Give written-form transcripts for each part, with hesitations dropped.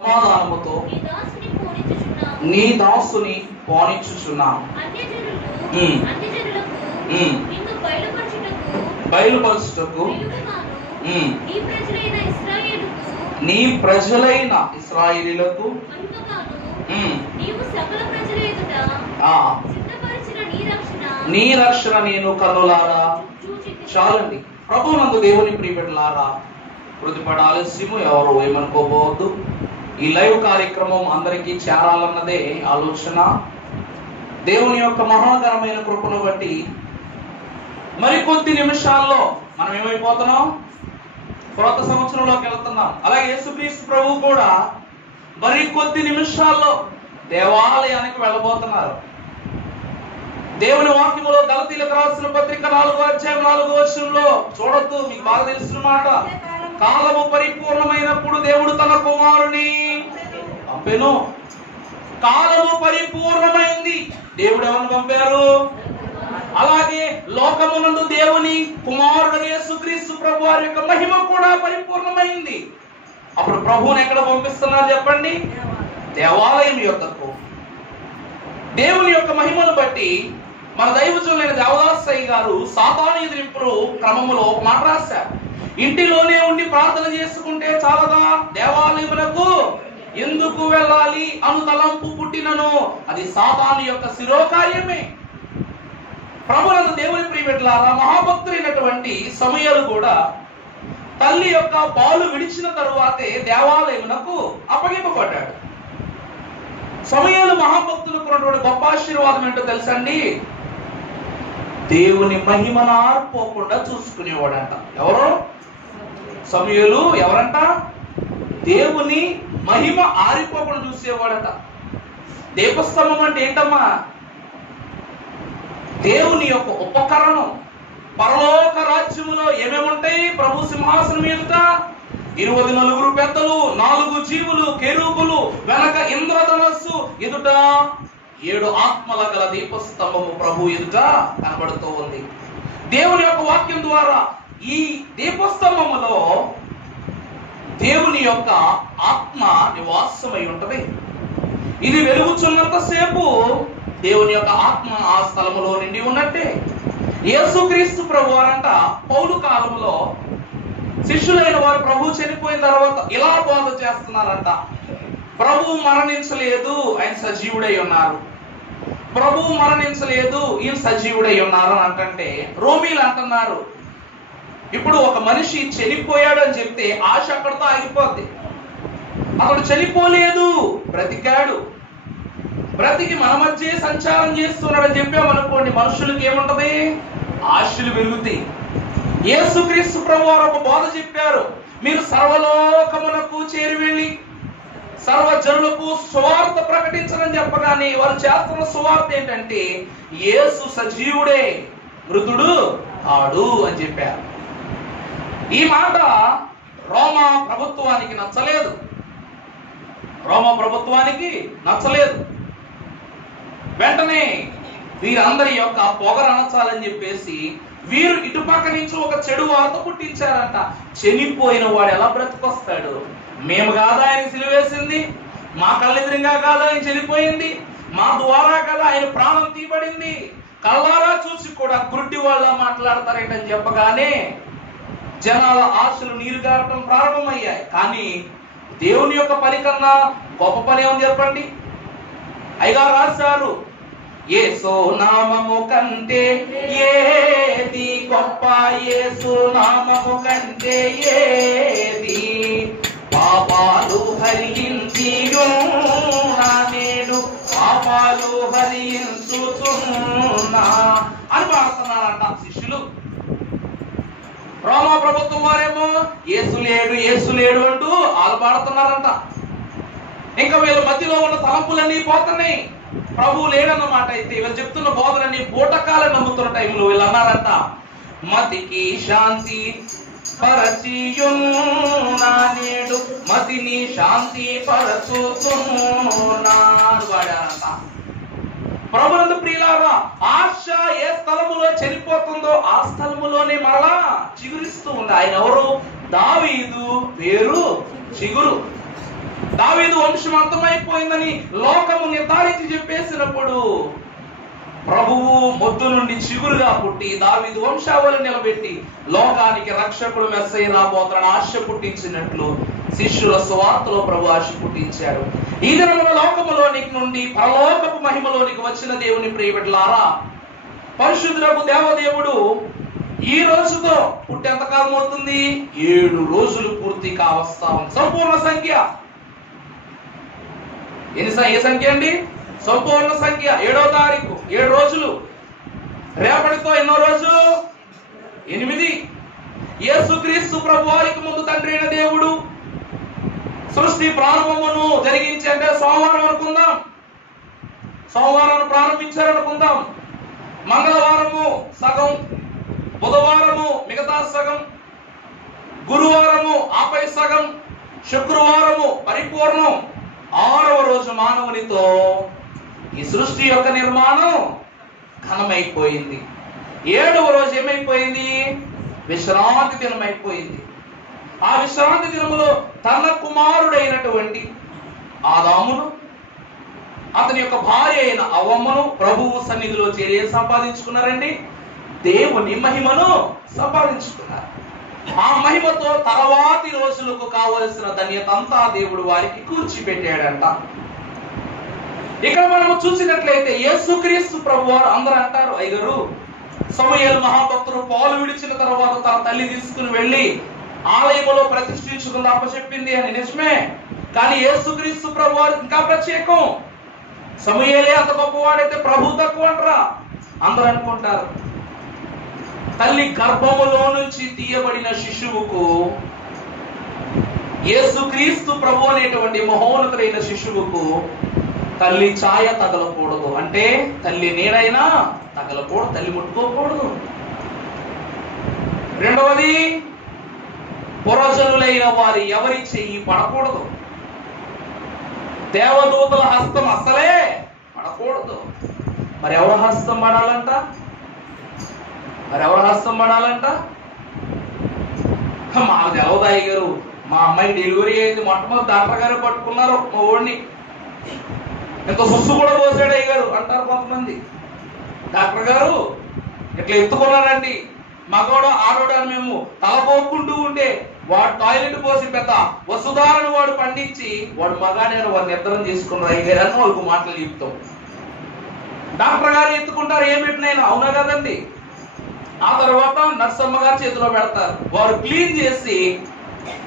సమాధానముతో నీ దాసుని పోనిచ్చుచున్నాం. బయలుపరచుటకు నీ ప్రజలైన ఇశ్రాయేలీయులకు నీ రక్షణ నేను కన్నులారా చాలండి. ప్రభువునందు దేవుని ప్రియబిడ్డలారా, కృతిపడ ఆలస్యము ఎవరు ఏమనుకోబోవద్దు. ఈ లైవ్ కార్యక్రమం అందరికీ చేరాలన్నదే ఆలోచన. దేవుని యొక్క మహాకరమైన కృపను బట్టి మరికొద్ది నిమిషాల్లో మనం ఏమైపోతున్నాం, కొత్త సంవత్సరంలోకి వెళ్తున్నాం. అలాగే యేసుక్రీస్తు ప్రభువు కూడా మరికొద్ది నిమిషాల్లో దేవాలయానికి వెళ్ళబోతున్నారు. దేవుని వాక్యములో గలతీయులకు రాసిన పత్రిక 4:4 చూడొద్దు, మీకు బాగా తెలిసిన మాట. కాలము పరిపూర్ణమైనప్పుడు దేవుడు తన కుమారుని పంపెను. కాలము పరిపూర్ణమైంది, దేవుడు ఎవరిని పంపారు? అలాగే లోకమునందు దేవుని కుమారుడు యేసుక్రీస్తు ప్రభు వారి యొక్క మహిమ కూడా పరిపూర్ణమైంది. అప్పుడు ప్రభువుని ఎక్కడ పంపిస్తున్నారు చెప్పండి? దేవాలయం యొక్కకు. దేవుని యొక్క మహిమను బట్టి మన దైవజనులైన దేవదాసయ్య గారు సాతాను ఎదిరింపులు క్రమములో ఒక మాట రాశారు. ఇంటిలోనే ఉండి ప్రార్థన చేసుకుంటే చాలదా, దేవాలయమునకు ఎందుకు వెళ్ళాలి అను తలంపు పుట్టినను అది సాతాను యొక్క శిరోకార్యమే. ప్రభువునందు దేవుని ప్రియబిడ్డలారా, మహాభక్తులైనటువంటి సమూయేలు కూడా తల్లి యొక్క పాలు విడిచిన తరువాతే దేవాలయమునకు అప్పగింపబడ్డాడు. సమూయేలు మహాభక్తులకు ఉన్నటువంటి గొప్ప ఆశీర్వాదం ఏంటో తెలుసండి? దేవుని మహిమను ఆర్పోకుండా చూసుకునేవాడంట. ఎవరు? సమూయేలు. ఎవరంట? దేవుని మహిమ ఆరిపోకుండా చూసేవాడట. దీపస్తంభం అంటే ఏంటమ్మా? దేవుని యొక్క ఉపకరణం. పరలోక రాజ్యములో ఏమేమి ఉంటాయి? ప్రభు సింహాసనం ఎదుట 24 పెద్దలు, 4 జీవులు, కెరూబులు, వెనక ఇంద్రధనస్సు, ఎదుట 7 ఆత్మల గల దీపస్తంభము ప్రభు ఎదుట కనబడుతూ ఉంది. దేవుని యొక్క వాక్యం ద్వారా ఈ దీపస్తంభములో దేవుని యొక్క ఆత్మ నివాసమై ఉంటది. ఇది వెలుగుచున్నంత సేపు దేవుని యొక్క ఆత్మ ఆ స్థలములో నిండి ఉన్నట్టే. యేసుక్రీస్తు ప్రభు వారంట పౌలు కాలంలో శిష్యులైన వారు ప్రభు చనిపోయిన తర్వాత ఇలా బోధ చేస్తున్నారంట. ప్రభు మరణించలేదు, ఆయన సజీవుడై ఉన్నారు. ప్రభు మరణించలేదు, ఈయన సజీవుడై ఉన్నారు అని అంటే రోమీలు అంటున్నారు, ఇప్పుడు ఒక మనిషి చనిపోయాడు అని చెప్తే ఆశ అక్కడితో ఆగిపోద్ది. అతడు చనిపోలేదు, బ్రతికాడు. బ్రతికి మన మధ్య సంచారం చేస్తున్నాడు అని చెప్పామనుకోండి, మనుషులకి ఏముంటది? ఆశలు పెరుగుతాయి. యేసుక్రీస్తు ప్రభు వారు ఒక బోధ చెప్పారు, మీరు సర్వలోకమునకు చేరి వెళ్ళి సర్వజనులకు సువార్త ప్రకటించనని చెప్పగానే వారు చేస్తున్న సువార్త ఏంటంటే యేసు సజీవుడే, మృతుడు ఆడు అని చెప్పారు. ఈ మాట రోమా ప్రభుత్వానికి నచ్చలేదు. రోమా ప్రభుత్వానికి నచ్చలేదు. వెంటనే వీరందరి యొక్క పొగరు అనచాలని చెప్పేసి వీరు ఇటుపక్క నుంచి ఒక చెడు వార్త పుట్టించారంట. చనిపోయిన వాడు ఎలా బ్రతికొస్తాడు? మేము కాదా ఆయన సిలువేసింది? మా కళ్ళెదురుగా కాదా ఆయన చనిపోయింది? మా ద్వారా కదా ఆయన ప్రాణం తీయబడింది? కళ్ళారా చూసి కూడా గుడ్డి వాళ్ళ మాట్లాడతారేంటని చెప్పగానే జనాల ఆశలు నీరుగారటం ప్రారంభమయ్యాయి. కానీ దేవుని యొక్క పని కన్నా గొప్ప పని ఏమని చెప్పండి? అయ్యగారు రాశారు, యేసు నామము కంటే ఏది గొప్ప, యేసు నామము కంటే ఏది, పాపాలు హరించియున్నా నేడు పాపాలు హరించుతున్నా అని పాడుతున్నారంట శిష్యులు. రోమా ప్రభుత్వం వారేమో యేసు లేడు, యేసు లేడు అంటూ వాళ్ళు పాడుతున్నారంట. ఇంకా వీళ్ళ మధ్యలో ఉన్న తలంపులన్నీ పోతున్నాయి. ప్రభువు లేడన్నమాట. అయితే వీళ్ళు చెప్తున్న బోధనని బూటకాలను నమ్ముతున్న టైంలో వీళ్ళు అన్నారంట, మతికి శాంతి పరచియున్నా నేడు మతిని శాంతి పరచుతున్నా వాడారంట. ప్రభునందు ప్రియులారా, ఆశ ఏ స్థలములో చనిపోతుందో ఆ స్థలములోనే మరలా చిగురిస్తూ ఉంది. ఆయన ఎవరు? దావీదు పేరు చిగురు. దావీదు వంశం అంతమైపోయిందని లోకము నిర్ధారించి చెప్పేసినప్పుడు ప్రభువు మొద్దు నుండి చిగురుగా పుట్టి దావీదు వంశావళి నిలబెట్టి లోకానికి రక్షకుడు మెస్సయ్య రాబోతున్న ఆశ పుట్టించినట్లు శిష్యుల సువార్తలో ప్రభు ఆశ పుట్టించాడు. ఈ దినమున లోకములోనికి నుండి పరలోకపు మహిమలోనికి వచ్చిన దేవుని ప్రియబిడ్డలారా, పరిశుద్ధులకు దేవదేవుడు ఈ రోజుతో పుట్టి ఎంతకాలం అవుతుంది? 7 రోజులు పూర్తి కావస్తా ఉంది. సంపూర్ణ సంఖ్య ఏ సంఖ్య అండి? సంపూర్ణ సంఖ్య 7వ తారీఖు, 7 రోజులు. రేపటితో ఎన్నో రోజు? 8. యేసుక్రీస్తు ప్రభు వారికి ముందు తండ్రి అయిన దేవుడు సృష్టి ప్రారంభమును జరిగించి, అంటే సోమవారం అనుకుందాం, సోమవారం ప్రారంభించారనుకుందాం, మంగళవారము సగం, బుధవారము మిగతా సగం, గురువారము ఆపై సగం, శుక్రవారము పరిపూర్ణం, 6వ రోజు మానవునితో ఈ సృష్టి యొక్క నిర్మాణం ఘనమైపోయింది. 7వ రోజు ఏమైపోయింది? విశ్రాంతి దినం అయిపోయింది. ఆ విశ్రాంతి దినములో తన కుమారుడైనటువంటి ఆదామును, అతని యొక్క భార్య అయిన అవ్వమ్మను ప్రభువు సన్నిధిలో చేరి సంపాదించుకున్నారండి? దేవుని మహిమను సంపాదించుకున్నారు. ఆ మహిమతో తర్వాతి రోజులకు కావలసిన ధన్యత అంతా దేవుడు వారికి కూర్చిపెట్టాడంట. ఇక్కడ మనము చూసినట్లయితే యేసుక్రీస్తు ప్రభు వారు అందరూ అంటారు, అయ్యగారు సమూయేలు మహాభక్తుడు పాలు విడిచిన తర్వాత తన తల్లి తీసుకుని వెళ్ళి ఆలయంలో ప్రతిష్ఠించుకుని అప్పచెప్పింది అని నిజమే. కానీ యేసుక్రీస్తు ప్రభు వారు ఇంకా ప్రత్యేకం. సమూయేలే అంత గొప్పవాడైతే ప్రభు తక్కువ అంటారా? అందరూ అనుకుంటారు. తల్లి గర్భములో నుంచి తీయబడిన శిశువుకు, యేసుక్రీస్తు ప్రభు అనేటువంటి మహోన్నతుడైన శిశువుకు తల్లి ఛాయ తగలకూడదు, అంటే తల్లి నీడైనా తగలకూడదు, తల్లి ముట్టుకోకూడదు. రెండవది, పురజనులైన వారి ఎవరి చెయ్యి పడకూడదు, దేవదూతల హస్తం అసలే పడకూడదు. మరి ఎవరి హస్తం పడాలంట? మాకు తెలవదాయి గారు, మా అమ్మాయికి డెలివరీ అయింది, మొట్టమొదటి డాక్టర్ గారు పట్టుకున్నారు మా ఓడిని, ఇంత సుస్సు కూడా పోసాడు అయ్యారు అంటారు కొంతమంది. డాక్టర్ గారు ఇట్లా ఎత్తుకున్నారండి, మగోడు ఆడోడు అని మేము తలపోకుంటూ ఉంటే వాడు టాయిలెట్ పోసి పెద్ద వసుధారను వాడు పండించి వాడు మగాడని వాడు నిర్ధారణ చేసుకున్నారు అయ్యారు అని వాళ్ళకు మాటలు చెప్తాం. డాక్టర్ గారు ఎత్తుకుంటారు ఏ పెట్టినైనా, అవునా కదండి? ఆ తర్వాత నర్సమ్మ గారు చేతిలో పెడతారు, వారు క్లీన్ చేసి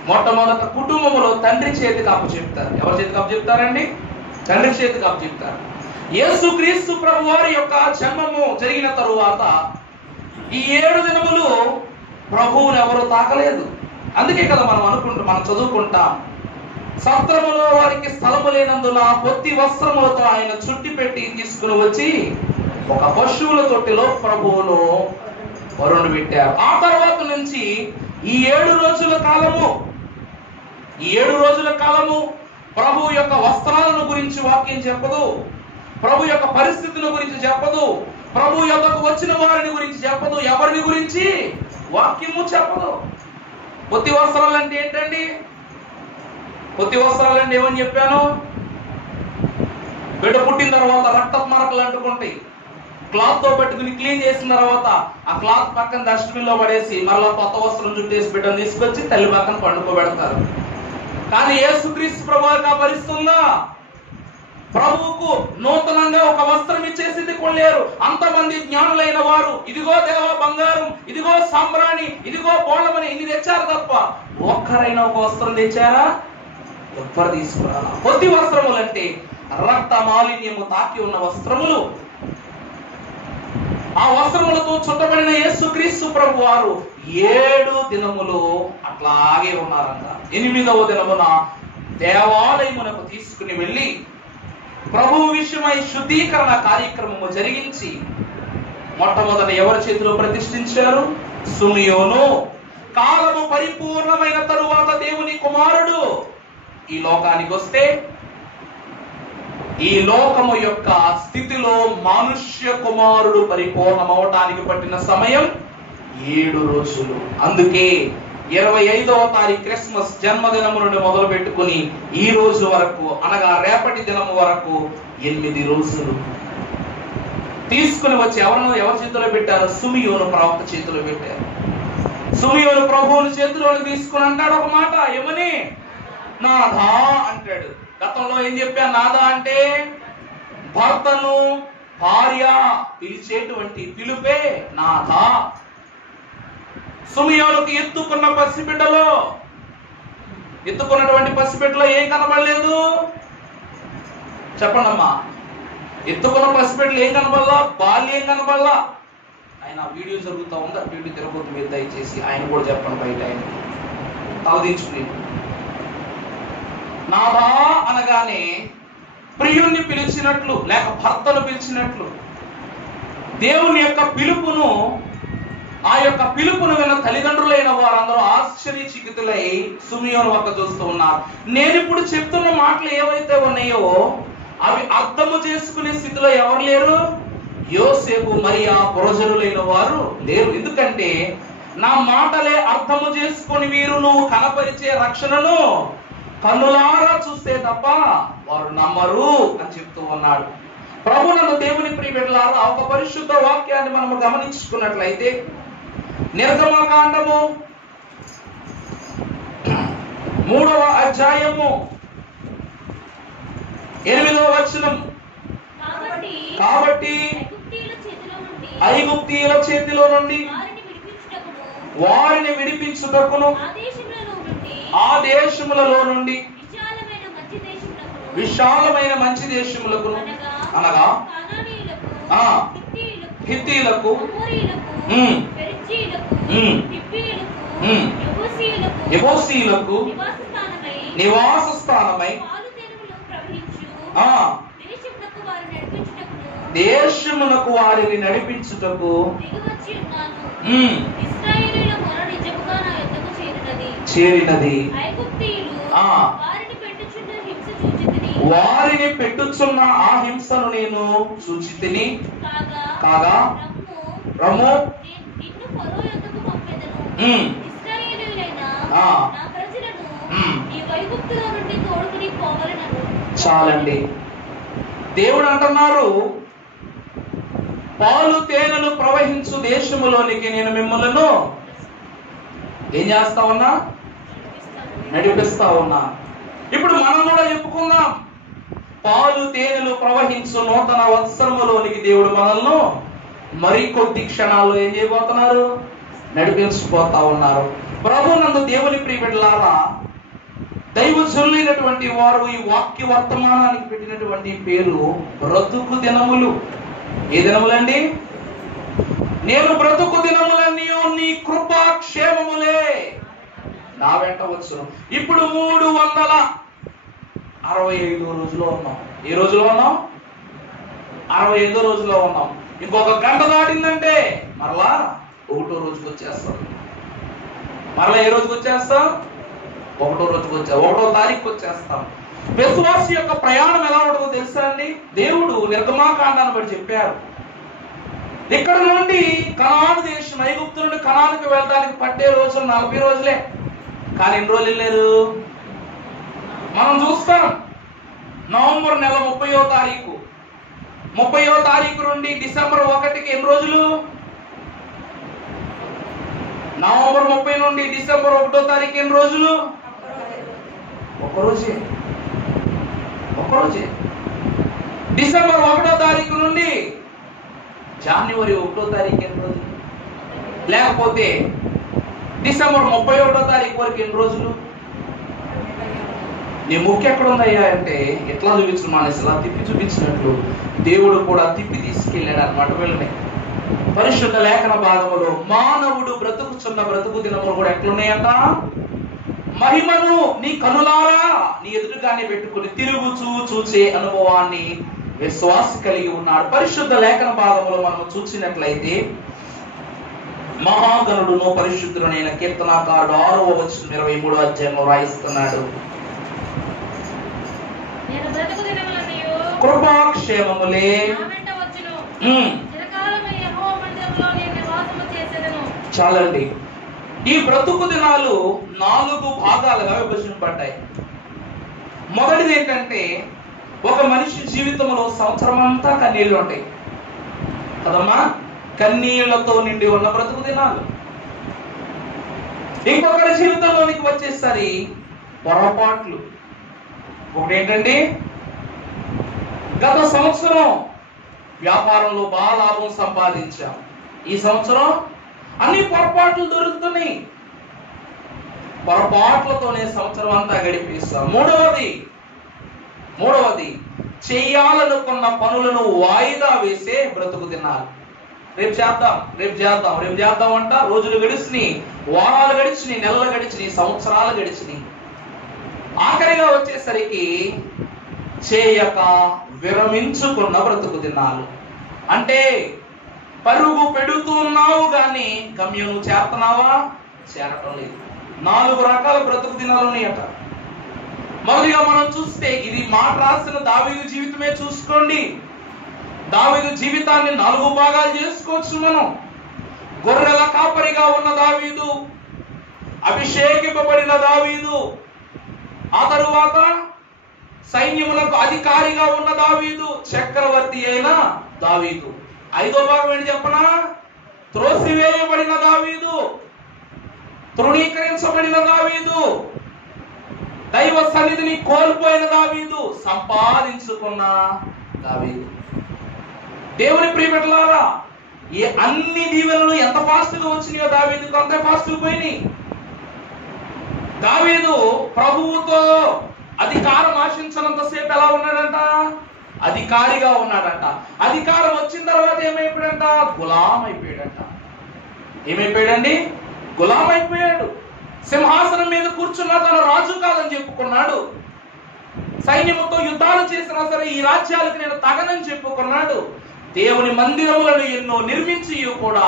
మొట్టమొదట కుటుంబంలో తండ్రి చేతికి అప్పచెప్తారు. ఎవరి చేతికి అప్పచెప్తారండి? తండ్రి చేతికి అప్పచెప్తారు. యేసుక్రీస్తు ప్రభు వారి యొక్క జన్మము జరిగిన తరువాత ఈ 7 దినములు ప్రభువుని ఎవరు తాకలేదు. అందుకే కదా మనం చదువుకుంటాం, సత్రములో వారికి స్థలము లేనందున పొత్తి వస్త్రములతో ఆయన చుట్టి పెట్టి తీసుకుని వచ్చి ఒక పశువుల తొట్టిలో ప్రభువును వరుణు పెట్టారు. ఆ తర్వాత నుంచి ఈ 7 రోజుల కాలము ప్రభు యొక్క వస్త్రాలను గురించి వాక్యం చెప్పదు, ప్రభు యొక్క పరిస్థితుల గురించి చెప్పదు, ప్రభు యొక్కకు వచ్చిన వారిని గురించి చెప్పదు, ఎవరిని గురించి వాక్యము చెప్పదు. పొత్తి వస్త్రాలు అంటే ఏంటండి? పొత్తి వస్త్రాలు అంటే ఏమని చెప్పాను? బిడ్డ పుట్టిన తర్వాత రక్తపు మరకలు అంటుకుంటాయి, క్లాత్ తో పెట్టుకుని క్లీన్ చేసిన తర్వాత ఆ క్లాత్ పక్కన డస్ట్బిన్ లో పడేసి మరలా కొత్త వస్త్రం చుట్టేసి బిడ్డను తీసుకొచ్చి తల్లి పక్కన పండుకోబెడతారు. కానీ యేసుక్రీస్తు ప్రభువుకి ఆ పరిస్థితుందా? ప్రభువుకు నూతనంగా ఒక వస్త్రం ఇచ్చేసింది కొల్లేరు. అంతమంది జ్ఞానులైన వారు ఇదిగో దేవ బంగారం, ఇదిగో సాంబ్రాణి, ఇదిగో బోళమని ఇన్ని తెచ్చారు తప్ప ఒక్కరైనా ఒక వస్త్రం తెచ్చారా? ఎవ్వరు తీసుకురాలా. పొత్తి వస్త్రములు అంటే రక్త మాలిన్యము తాకి ఉన్న వస్త్రములు. ఆ వస్త్రములతో చుట్టబడిన యేసుక్రీస్తు ప్రభు వారు 7 దినములు అట్లాగే ఉన్నారంట. 8వ దినమున దేవాలయమునకు తీసుకుని వెళ్ళి ప్రభువు విషయమై శుద్ధీకరణ కార్యక్రమము జరిగించి మొట్టమొదట ఎవరి చేతిలో ప్రతిష్ఠించారు? సుమియోను. కాలము పరిపూర్ణమైన తరువాత దేవుని కుమారుడు ఈ లోకానికి వస్తే ఈ లోకము యొక్క స్థితిలో మనుష్య కుమారుడు పరిపూర్ణమవటానికి పట్టిన సమయం 7 రోజులు. అందుకే 25వ తారీఖు క్రిస్మస్ జన్మదినము నుండి మొదలు పెట్టుకుని ఈ రోజు వరకు, అనగా రేపటి దినము వరకు 8 రోజులు తీసుకుని వచ్చి ఎవరి చేతిలో పెట్టారు? సిమియోను ప్రవక్త చేతిలో పెట్టారు. సిమియోను ప్రభువుని చేతిలోకి తీసుకుని అంటాడు ఒక మాట, ఏమని? నాథా అంటాడు. గతంలో ఏం చెప్పాను? నాథా అంటే భర్తను భార్య పిలిచేటువంటి పిలుపే నాథా. సిమియోనుకి ఎత్తుకున్నటువంటి పసిబిడ్డలో ఏం కనబడలేదు? చెప్పండి అమ్మా. ఎత్తుకున్న పసిబిడ్డలు ఏం కనబడలా? బాల్యం కనబడలా. ఆయన వీడియో జరుగుతూ ఉంది, అటు ఇటు తిరగొద్దు మీరు దయచేసి. ఆయన కూడా చెప్పండి బయట. ఆయన తలదించుకుని నాథా అనగానే ప్రియుణ్ణి పిలిచినట్లు లేక భర్తను పిలిచినట్లు దేవుని యొక్క పిలుపును, ఆ యొక్క పిలుపును విన్న తల్లిదండ్రులైన వారందరూ ఆశ్చర్యచకితులై సిమియోను వద్ద చూస్తూ ఉన్నారు. నేను ఇప్పుడు చెప్తున్న మాటలు ఏవైతే ఉన్నాయో అవి అర్థము చేసుకునే స్థితిలో ఎవరు లేరు? యోసేపు మరియా పురోజనులైన వారు లేరు. ఎందుకంటే నా మాటలే అర్థము చేసుకుని వీరు నువ్వు కనపరిచే రక్షణను కన్నులారా చూస్తే తప్ప వారు నమ్మరు అని చెప్తూ ఉన్నాడు. ప్రభునందు దేవుని ప్రియబిడ్డలారా, ఒక పరిశుద్ధ వాక్యాన్ని మనము గమనించుకున్నట్లయితే నిర్గమకాండము 3వ అధ్యాయము 8వ వచనం, కాబట్టి ఐగుప్తీయుల చేతిలో నుండి వారిని విడిపించుటకును ఆ దేశములలో నుండి విశాలమైన మంచి దేశములకు, అనగా హిత్తీలకు, యెబూసీయులకు నివాస స్థానమై దేశమునకు వారిని నడిపించుటకు చేరినది. వారిని పెట్టుచున్న ఆ హింసను నేను చూచితిని కాగా రమ్ము చాలండి. దేవుడు అంటున్నారు, పాలు తేనెలు ప్రవహించు దేశములోనికి నేను మిమ్మల్ని ఏం చేస్తా ఉన్నా? నడిపిస్తా ఉన్నా. ఇప్పుడు మనం కూడా చెప్పుకుందాం, పాలు తేనెలు ప్రవహించు నూతన వత్సరములోనికి దేవుడు మనల్ని మరికొద్ది క్షణాల్లో ఏం చేయబోతున్నారు? నడిపించిపోతా ఉన్నారు. ప్రభునందు దేవుని ప్రియబిడ్డలారా, దైవజనులైనటువంటి వారు ఈ వాక్య వర్తమానానికి పెట్టినటువంటి పేరు బ్రతుకు దినములు. ఏ దినములండి? నేను బ్రతుకు దినములన్నీ నీ కృపా క్షేమములే నా వెంట వచ్చును. ఇప్పుడు 365 రోజులో ఉన్నాం. ఏ రోజులో ఉన్నాం? 65 రోజులో ఉన్నాం. ఇంకొక గంట దాటిందంటే మరలా 1వ రోజుకి వచ్చేస్తాం. మరలా ఏ రోజుకి వచ్చేస్తాం? 1వ రోజుకి 1వ తారీఖుకి వచ్చేస్తాం. విశ్వాసి యొక్క ప్రయాణం ఎలా ఉండదో తెలుసా అండి? దేవుడు నిర్గమాకాండాన్ని బట్టి చెప్పారు. ఇక్కడ నుండి కనాను దేశం, ఐగుప్తు నుండి కనానుకి వెళ్ళడానికి పట్టే రోజులు 40 రోజులే. కానీ ఎన్ని రోజులు వెళ్ళారు? మనం చూస్తాం. నవంబర్ నెల 30వ తారీఖు, 30వ తారీఖు నుండి డిసెంబర్ 1కి ఎన్ని రోజులు? నవంబర్ 30 నుండి డిసెంబర్ 1వ తారీఖు ఎన్ని రోజులు? ఒక్కరోజే. డిసెంబర్ 1వ తారీఖు నుండి జనవరి 1వ తారీఖు ఎన్ని రోజులు? లేకపోతే డిసెంబర్ 31వ తారీఖు వరకు ఎన్ని రోజులు? నీ ముఖ్య ఎక్కడ ఉందయ్యా అంటే ఎట్లా చూపించు మానేసి ఇలా తిప్పి చూపించినట్లు దేవుడు కూడా తిప్పి తీసుకెళ్ళాడు అన్నమాట వీళ్ళని. పరిశుద్ధ లేఖన భాగములో మానవుడు బ్రతుకుచున్న బ్రతుకు దినములు కూడా ఎట్లున్నాయంట? మహిమను నీ కనులారా నీ ఎదురుగానే పెట్టుకుని తిరుగుచూ చూచే అనుభవాన్ని విశ్వాసి కలిగి ఉన్నాడు. పరిశుద్ధ లేఖన భాగములో మనం చూసినట్లయితే మహాగణుడును పరిశుద్ధుడైన కీర్తనాకారుడు 6వ వచనం 23వ అధ్యాయంలో రాయిస్తున్నాడు, కృపాక్షేమములే చాలండి. ఈ బ్రతుకు దినాలు 4 భాగాలుగా విభజింపబడ్డాయి. మొదటిది ఏంటంటే, ఒక మనిషి జీవితంలో సంవత్సరం అంతా కన్నీళ్లు ఉంటాయి కదమ్మా, కన్నీళ్లతో నిండి ఉన్న బ్రతుకు దినాలు. ఇంకొకరి జీవితంలోనికి వచ్చేసరి పొరపాట్లు. ఒకటేంటండి, గత సంవత్సరం వ్యాపారంలో బాగా లాభం సంపాదించాం, ఈ సంవత్సరం అన్ని పొరపాట్లు దొరుకుతున్నాయి, పొరపాట్లతోనే సంవత్సరం అంతా గడిపిస్తాం. మూడవది చెయ్యాలనుకున్న పనులను వాయిదా వేసే బ్రతుకు దినాలు. రేపు చేద్దాం అంట రోజులు గడిచినాయి, వారాలు గడిచినాయి, నెలలు గడిచినాయి, సంవత్సరాలు గడిచినాయి. ఆఖరిగా వచ్చేసరికి చేయక విరమించుకున్న బ్రతుకు దినాలు. అంటే పరుగు పెడుతున్నావు గాని గమ్యం చేస్తున్నావా? చేరటం లేదు. 4 రకాల బ్రతుకు దినాలు ఉన్నాయట. మొదటిగా మనం చూస్తే, ఇది మాట రాసిన దావీదు జీవితమే చూసుకోండి. దావీదు జీవితాన్ని 4 భాగాలు చేసుకోవచ్చు మనం. గొర్రెల కాపరిగా ఉన్న దావీదు, అభిషేకింపబడిన దావీదు, ఆ తరువాత సైన్యములకు అధికారిగా ఉన్న దావీదు, చక్రవర్తి అయిన దావీదు. 5వ భాగం ఏంటి చెప్పనా? త్రోసివేయబడిన దావీదు, తృణీకరించబడిన దావీదు, దైవ సన్నిధిని కోల్పోయిన దావీదు, సంపాదించుకున్న దావీదు. దేవుని ప్రియబిడ్డలారా, ఈ అన్ని దీవెనలు ఎంత ఫాస్ట్ గా వచ్చినాయో దావీదుకు అంతే ఫాస్ట్ గా పోయినాయి. దావీదు ప్రభువుతో అధికారం ఆశించినంత సేపు ఎలా ఉన్నాడంట? అధికారిగా ఉన్నాడంట. అధికారం వచ్చిన తర్వాత ఏమైపోయాడంట? గులాం అయిపోయాడంట. ఏమైపోయాడండి? గులాం అయిపోయాడు. సింహాసనం మీద కూర్చున్నా తన రాజు కాదని చెప్పుకున్నాడు. సైన్యముతో యుద్ధాలు చేసినా సరే ఈ రాజ్యాలకు నేను తగనని చెప్పుకున్నాడు. దేవుని మందిరములను ఎన్నో నిర్మించి కూడా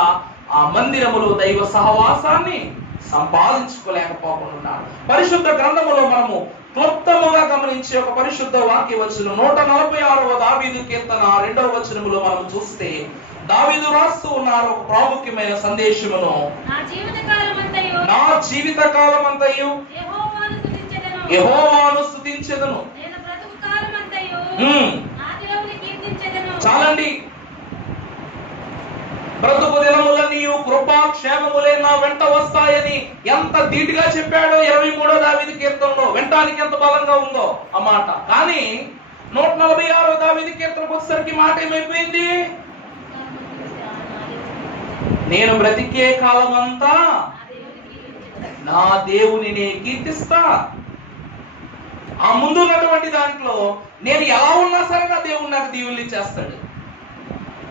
ఆ మందిరములు దైవ సహవాసాన్ని సంపాదించుకోలేకపోతున్నాడు. పరిశుద్ధ గ్రంథములో మనము క్లుప్తముగా గమనించే ఒక పరిశుద్ధ వాక్య వచనం 146వ దావీదు కీర్తన 2వ వచనములో మనం చూస్తే దావీదు రాస్తూ ఉన్నారు ఒక ప్రాముఖ్యమైన సందేశమును. నా జీవిత కాలమంతయు యెహోవాను స్తుతించెదను. చాలండి. బ్రతుకు దినములన్నీయు కృపాక్షేమములే నా వెంట వస్తాయని ఎంత ధీటుగా చెప్పాడో 23వ దావీదు కీర్తనలో. వినటానికి ఎంత బలంగా ఉందో ఆ మాట. కానీ 146వ దావీదు కీర్తనకు వచ్చేసరికి మాట ఏమైపోయింది? నేను బ్రతికే కాలం అంతా నా దేవునినే కీర్తిస్తా. ఆ ముందు ఉన్నటువంటి దాంట్లో నేను ఎలా ఉన్నా సరే నా దేవుడు నాకు దీవుల్ని ఇచ్చేస్తాడు.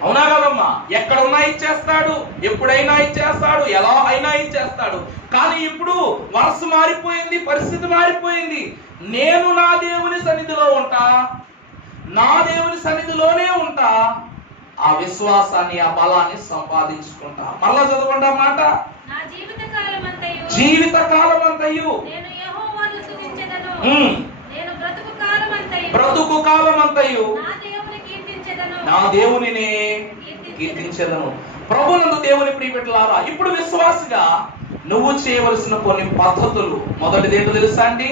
అవునా కదమ్మా? ఎక్కడున్నా ఇచ్చేస్తాడు, ఎప్పుడైనా ఇచ్చేస్తాడు, ఎలా అయినా ఇచ్చేస్తాడు. కానీ ఇప్పుడు మనసు మారిపోయింది, పరిస్థితి మారిపోయింది. నేను నా దేవుని సన్నిధిలో ఉంటా, నా దేవుని సన్నిధిలోనే ఉంటా, ఆ విశ్వాసాన్ని ఆ బలాన్ని సంపాదించుకుంటా. మరలా చదవండి ఆ మాట. జీవిత కాలం అంతయు బ్రతుకు కాలం అంతయు నా దేవునినే కీర్తించెదను. ప్రభునందు దేవుని ప్రియబిడ్డలారా, ఇప్పుడు విశ్వాసిగా నువ్వు చేయవలసిన కొన్ని పద్ధతులు. మొదటిది ఏంటో తెలుసా అండి?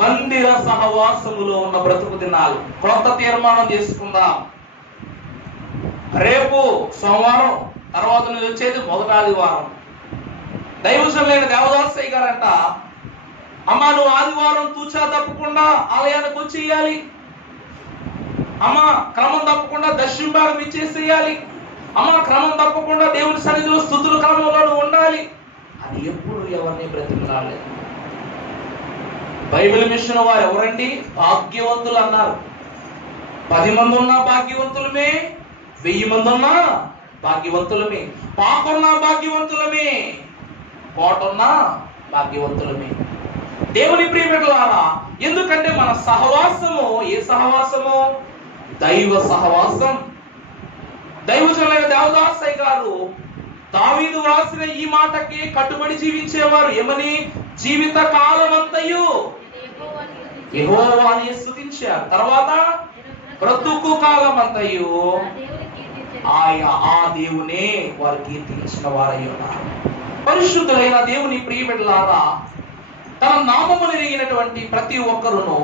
మందిర సహవాసములో ఉన్న బ్రతుకు దినాలు. క్రొత్త తీర్మానం చేసుకుందాం. రేపు సోమవారం, తర్వాత నుంచి వచ్చేది మొదటి ఆదివారం. దైవజనులైన దేవదాసయ్య గారంట, అమ్మా నువ్వు ఆదివారం తూచా తప్పకుండా ఆలయానికి వచ్చేయాలి, అమ్మ క్రమం తప్పకుండా దర్శింభాగం ఇచ్చేసేయాలి, అమ్మ క్రమం తప్పకుండా దేవుని సన్నిధిలో స్తుతుల క్రమంలో ఉండాలి. అది ఎప్పుడు ఎవరిని బ్రతిమలాడలేదు. బైబిల్ మిషన్ వారు ఎవరండి? భాగ్యవంతులు అన్నారు. 10 మంది ఉన్నా భాగ్యవంతులమే, 1000 మంది ఉన్నా భాగ్యవంతులమే, పాకున్నా భాగ్యవంతులమే, కోటున్నా భాగ్యవంతులమే. దేవుని ప్రియబిడ్డలారా, ఎందుకంటే మన సహవాసము ఏ సహవాసము? దైవ సహవాసం. దైవజనులైన దేవదాసయ్య గారు దావీదు రాసిన ఈ మాటకి కట్టుబడి జీవించేవారు. ఏమని? జీవిత కాలమంతయు యెహోవాని స్తుతించారు. తర్వాత బ్రతుకు కాలమంతయు ఆ దేవునే వారు కీర్తించిన వారై ఉన్నారు. పరిశుద్ధులైన దేవుని ప్రియబిడ్డలారా, తన నామమును ఎరిగినటువంటి ప్రతి ఒక్కరును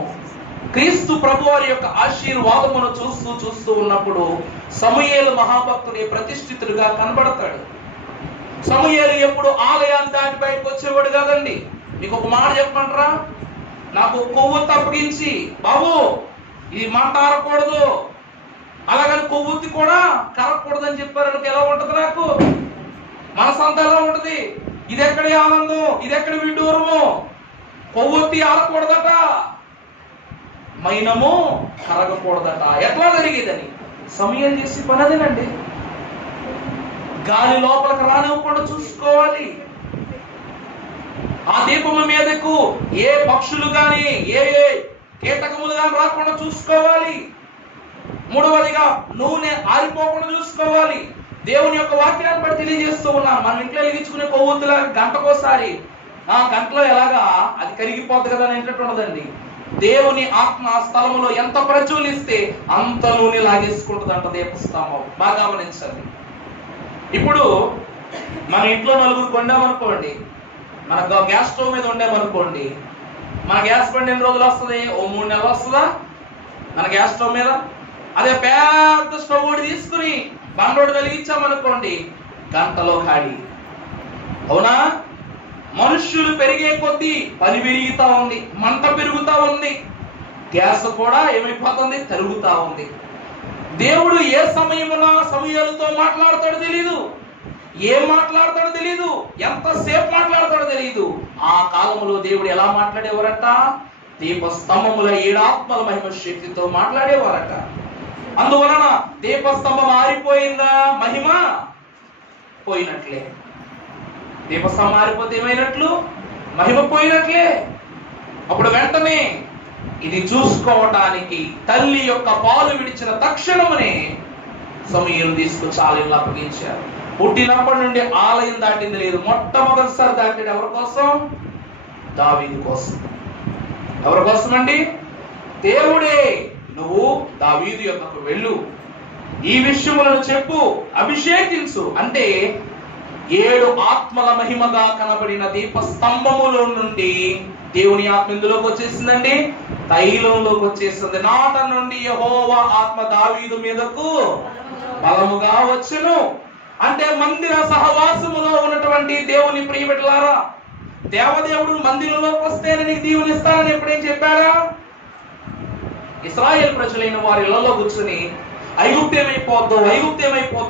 క్రీస్తు ప్రభువారి యొక్క ఆశీర్వాదమును చూస్తూ ఉన్నప్పుడు సమూయేలు మహాభక్తుడే ప్రతిష్ఠితుడిగా కనబడతాడు. సమూయేలు ఎప్పుడు ఆలయాన్ని దాటి బయటకు వచ్చేవాడు కాదండి. మీకు ఒక మాట చెప్పమంటారా? నాకు కొవ్వొత్తి అప్పగించి, బాబు ఇది మంట ఆరకూడదు, అలాగని కొవ్వొత్తి కూడా కరగకూడదని చెప్పారు. ఎలా ఉంటది? నాకు మనసంతా ఎలా ఉంటది? ఇది ఎక్కడి ఆనందం, ఇది ఎక్కడి విడ్డూరము? కొవ్వొత్తి ఆరకూడదట, మైనము కరగకూడదట. ఎట్లా జరిగేదని సమయం చేసి పని అదేనండి. గాలి లోపలికి రానివ్వకుండా చూసుకోవాలి. ఆ దీపము మీదకు ఏ పక్షులు గాని ఏ కీటకములు గాని రాకుండా చూసుకోవాలి. మూడవదిగా నూనె ఆరిపోకుండా చూసుకోవాలి. దేవుని యొక్క వాక్యాన్ని బట్టి తెలియజేస్తూ ఉన్నాను. మనం ఇంట్లో వెలిగించుకునే కొవ్వొత్తులా గంటకోసారి గంటలో ఎలాగా అది కరిగిపోతుంది కదా అనేటట్టు ఉండదండి. దేవుని ఆత్మ స్థలములో ఎంత ప్రజ్వలిస్తే అంత నూనె లాగేసుకుంటుందంట దీపస్తంభం. బాగా గమనించండి. ఇప్పుడు మన ఇంట్లో నలుగురు కొండామనుకోండి, మన గ్యాస్ స్టవ్ మీద ఉండామనుకోండి, మన గ్యాస్ బండి ఎన్ని రోజులు వస్తుంది? ఓ 3 నెలలు వస్తుందా మన గ్యాస్ స్టవ్ మీద? అదే పెద్ద స్టవ్ ఒకటి తీసుకుని బండోడు వెలిగించామనుకోండి, గంటలో ఖాళీ. అవునా? మనుష్యులు పెరిగే కొద్దీ పని పెరుగుతా ఉంది, మంట పెరుగుతా ఉంది, గ్యాస్ కూడా ఏమైపోతుంది? తరుగుతా ఉంది. దేవుడు ఏ సమయమున సమూయేలుతో మాట్లాడతాడో తెలీదు, ఏం మాట్లాడతాడో తెలీదు, ఎంతసేపు మాట్లాడతాడో తెలీదు. ఆ కాలంలో దేవుడు ఎలా మాట్లాడేవారట? దీపస్తంభముల 7 ఆత్మల మహిమ శక్తితో మాట్లాడేవారట. అందువలన దీపస్తంభం ఆరిపోయిందా? మహిమ పోయినట్లే. దీపస్తంభం ఆరిపోతే ఏమైనట్లు? మహిమ పోయినట్లే. అప్పుడు వెంటనే ఇది చూసుకోవటానికి తల్లి యొక్క పాలు విడిచిన తక్షణమునే సమూయేలు తీసుకొచ్చి ఆలయంలో అప్పగించారు. పుట్టినప్పటి నుండి ఆలయం దాటింది లేదు. మొట్టమొదటిసారి దాటాడు ఎవరి కోసం? దావీదు కోసం. ఎవరి కోసం అండి? దేవుడే నువ్వు దావీదు యొక్కకు వెళ్ళు, ఈ విషయములను చెప్పు, అభిషేకించు అంటే 7 ఆత్మల మహిమగా కనబడిన దీపస్తంభములో నుండి దేవుని ఆత్మ ఇందులోకి వచ్చేసిందండి, తైలంలోకి వచ్చేసింది. నాట నుండి యెహోవా ఆత్మ దావీదు మీదకు బలముగా వచ్చును. అంటే మందిర సహవాసములో ఉన్నటువంటి దేవుని ప్రియబిడ్డలారా, దేవదేవుడు మందిరంలోకి వస్తేనే నీకు దీవుని ఇస్తానని ఎప్పుడేం చెప్పారా? ఇశ్రాయేల్ ప్రజలైన వారి ఇళ్లలో కూర్చుని ఐగుప్తు ఏమైపోద్దో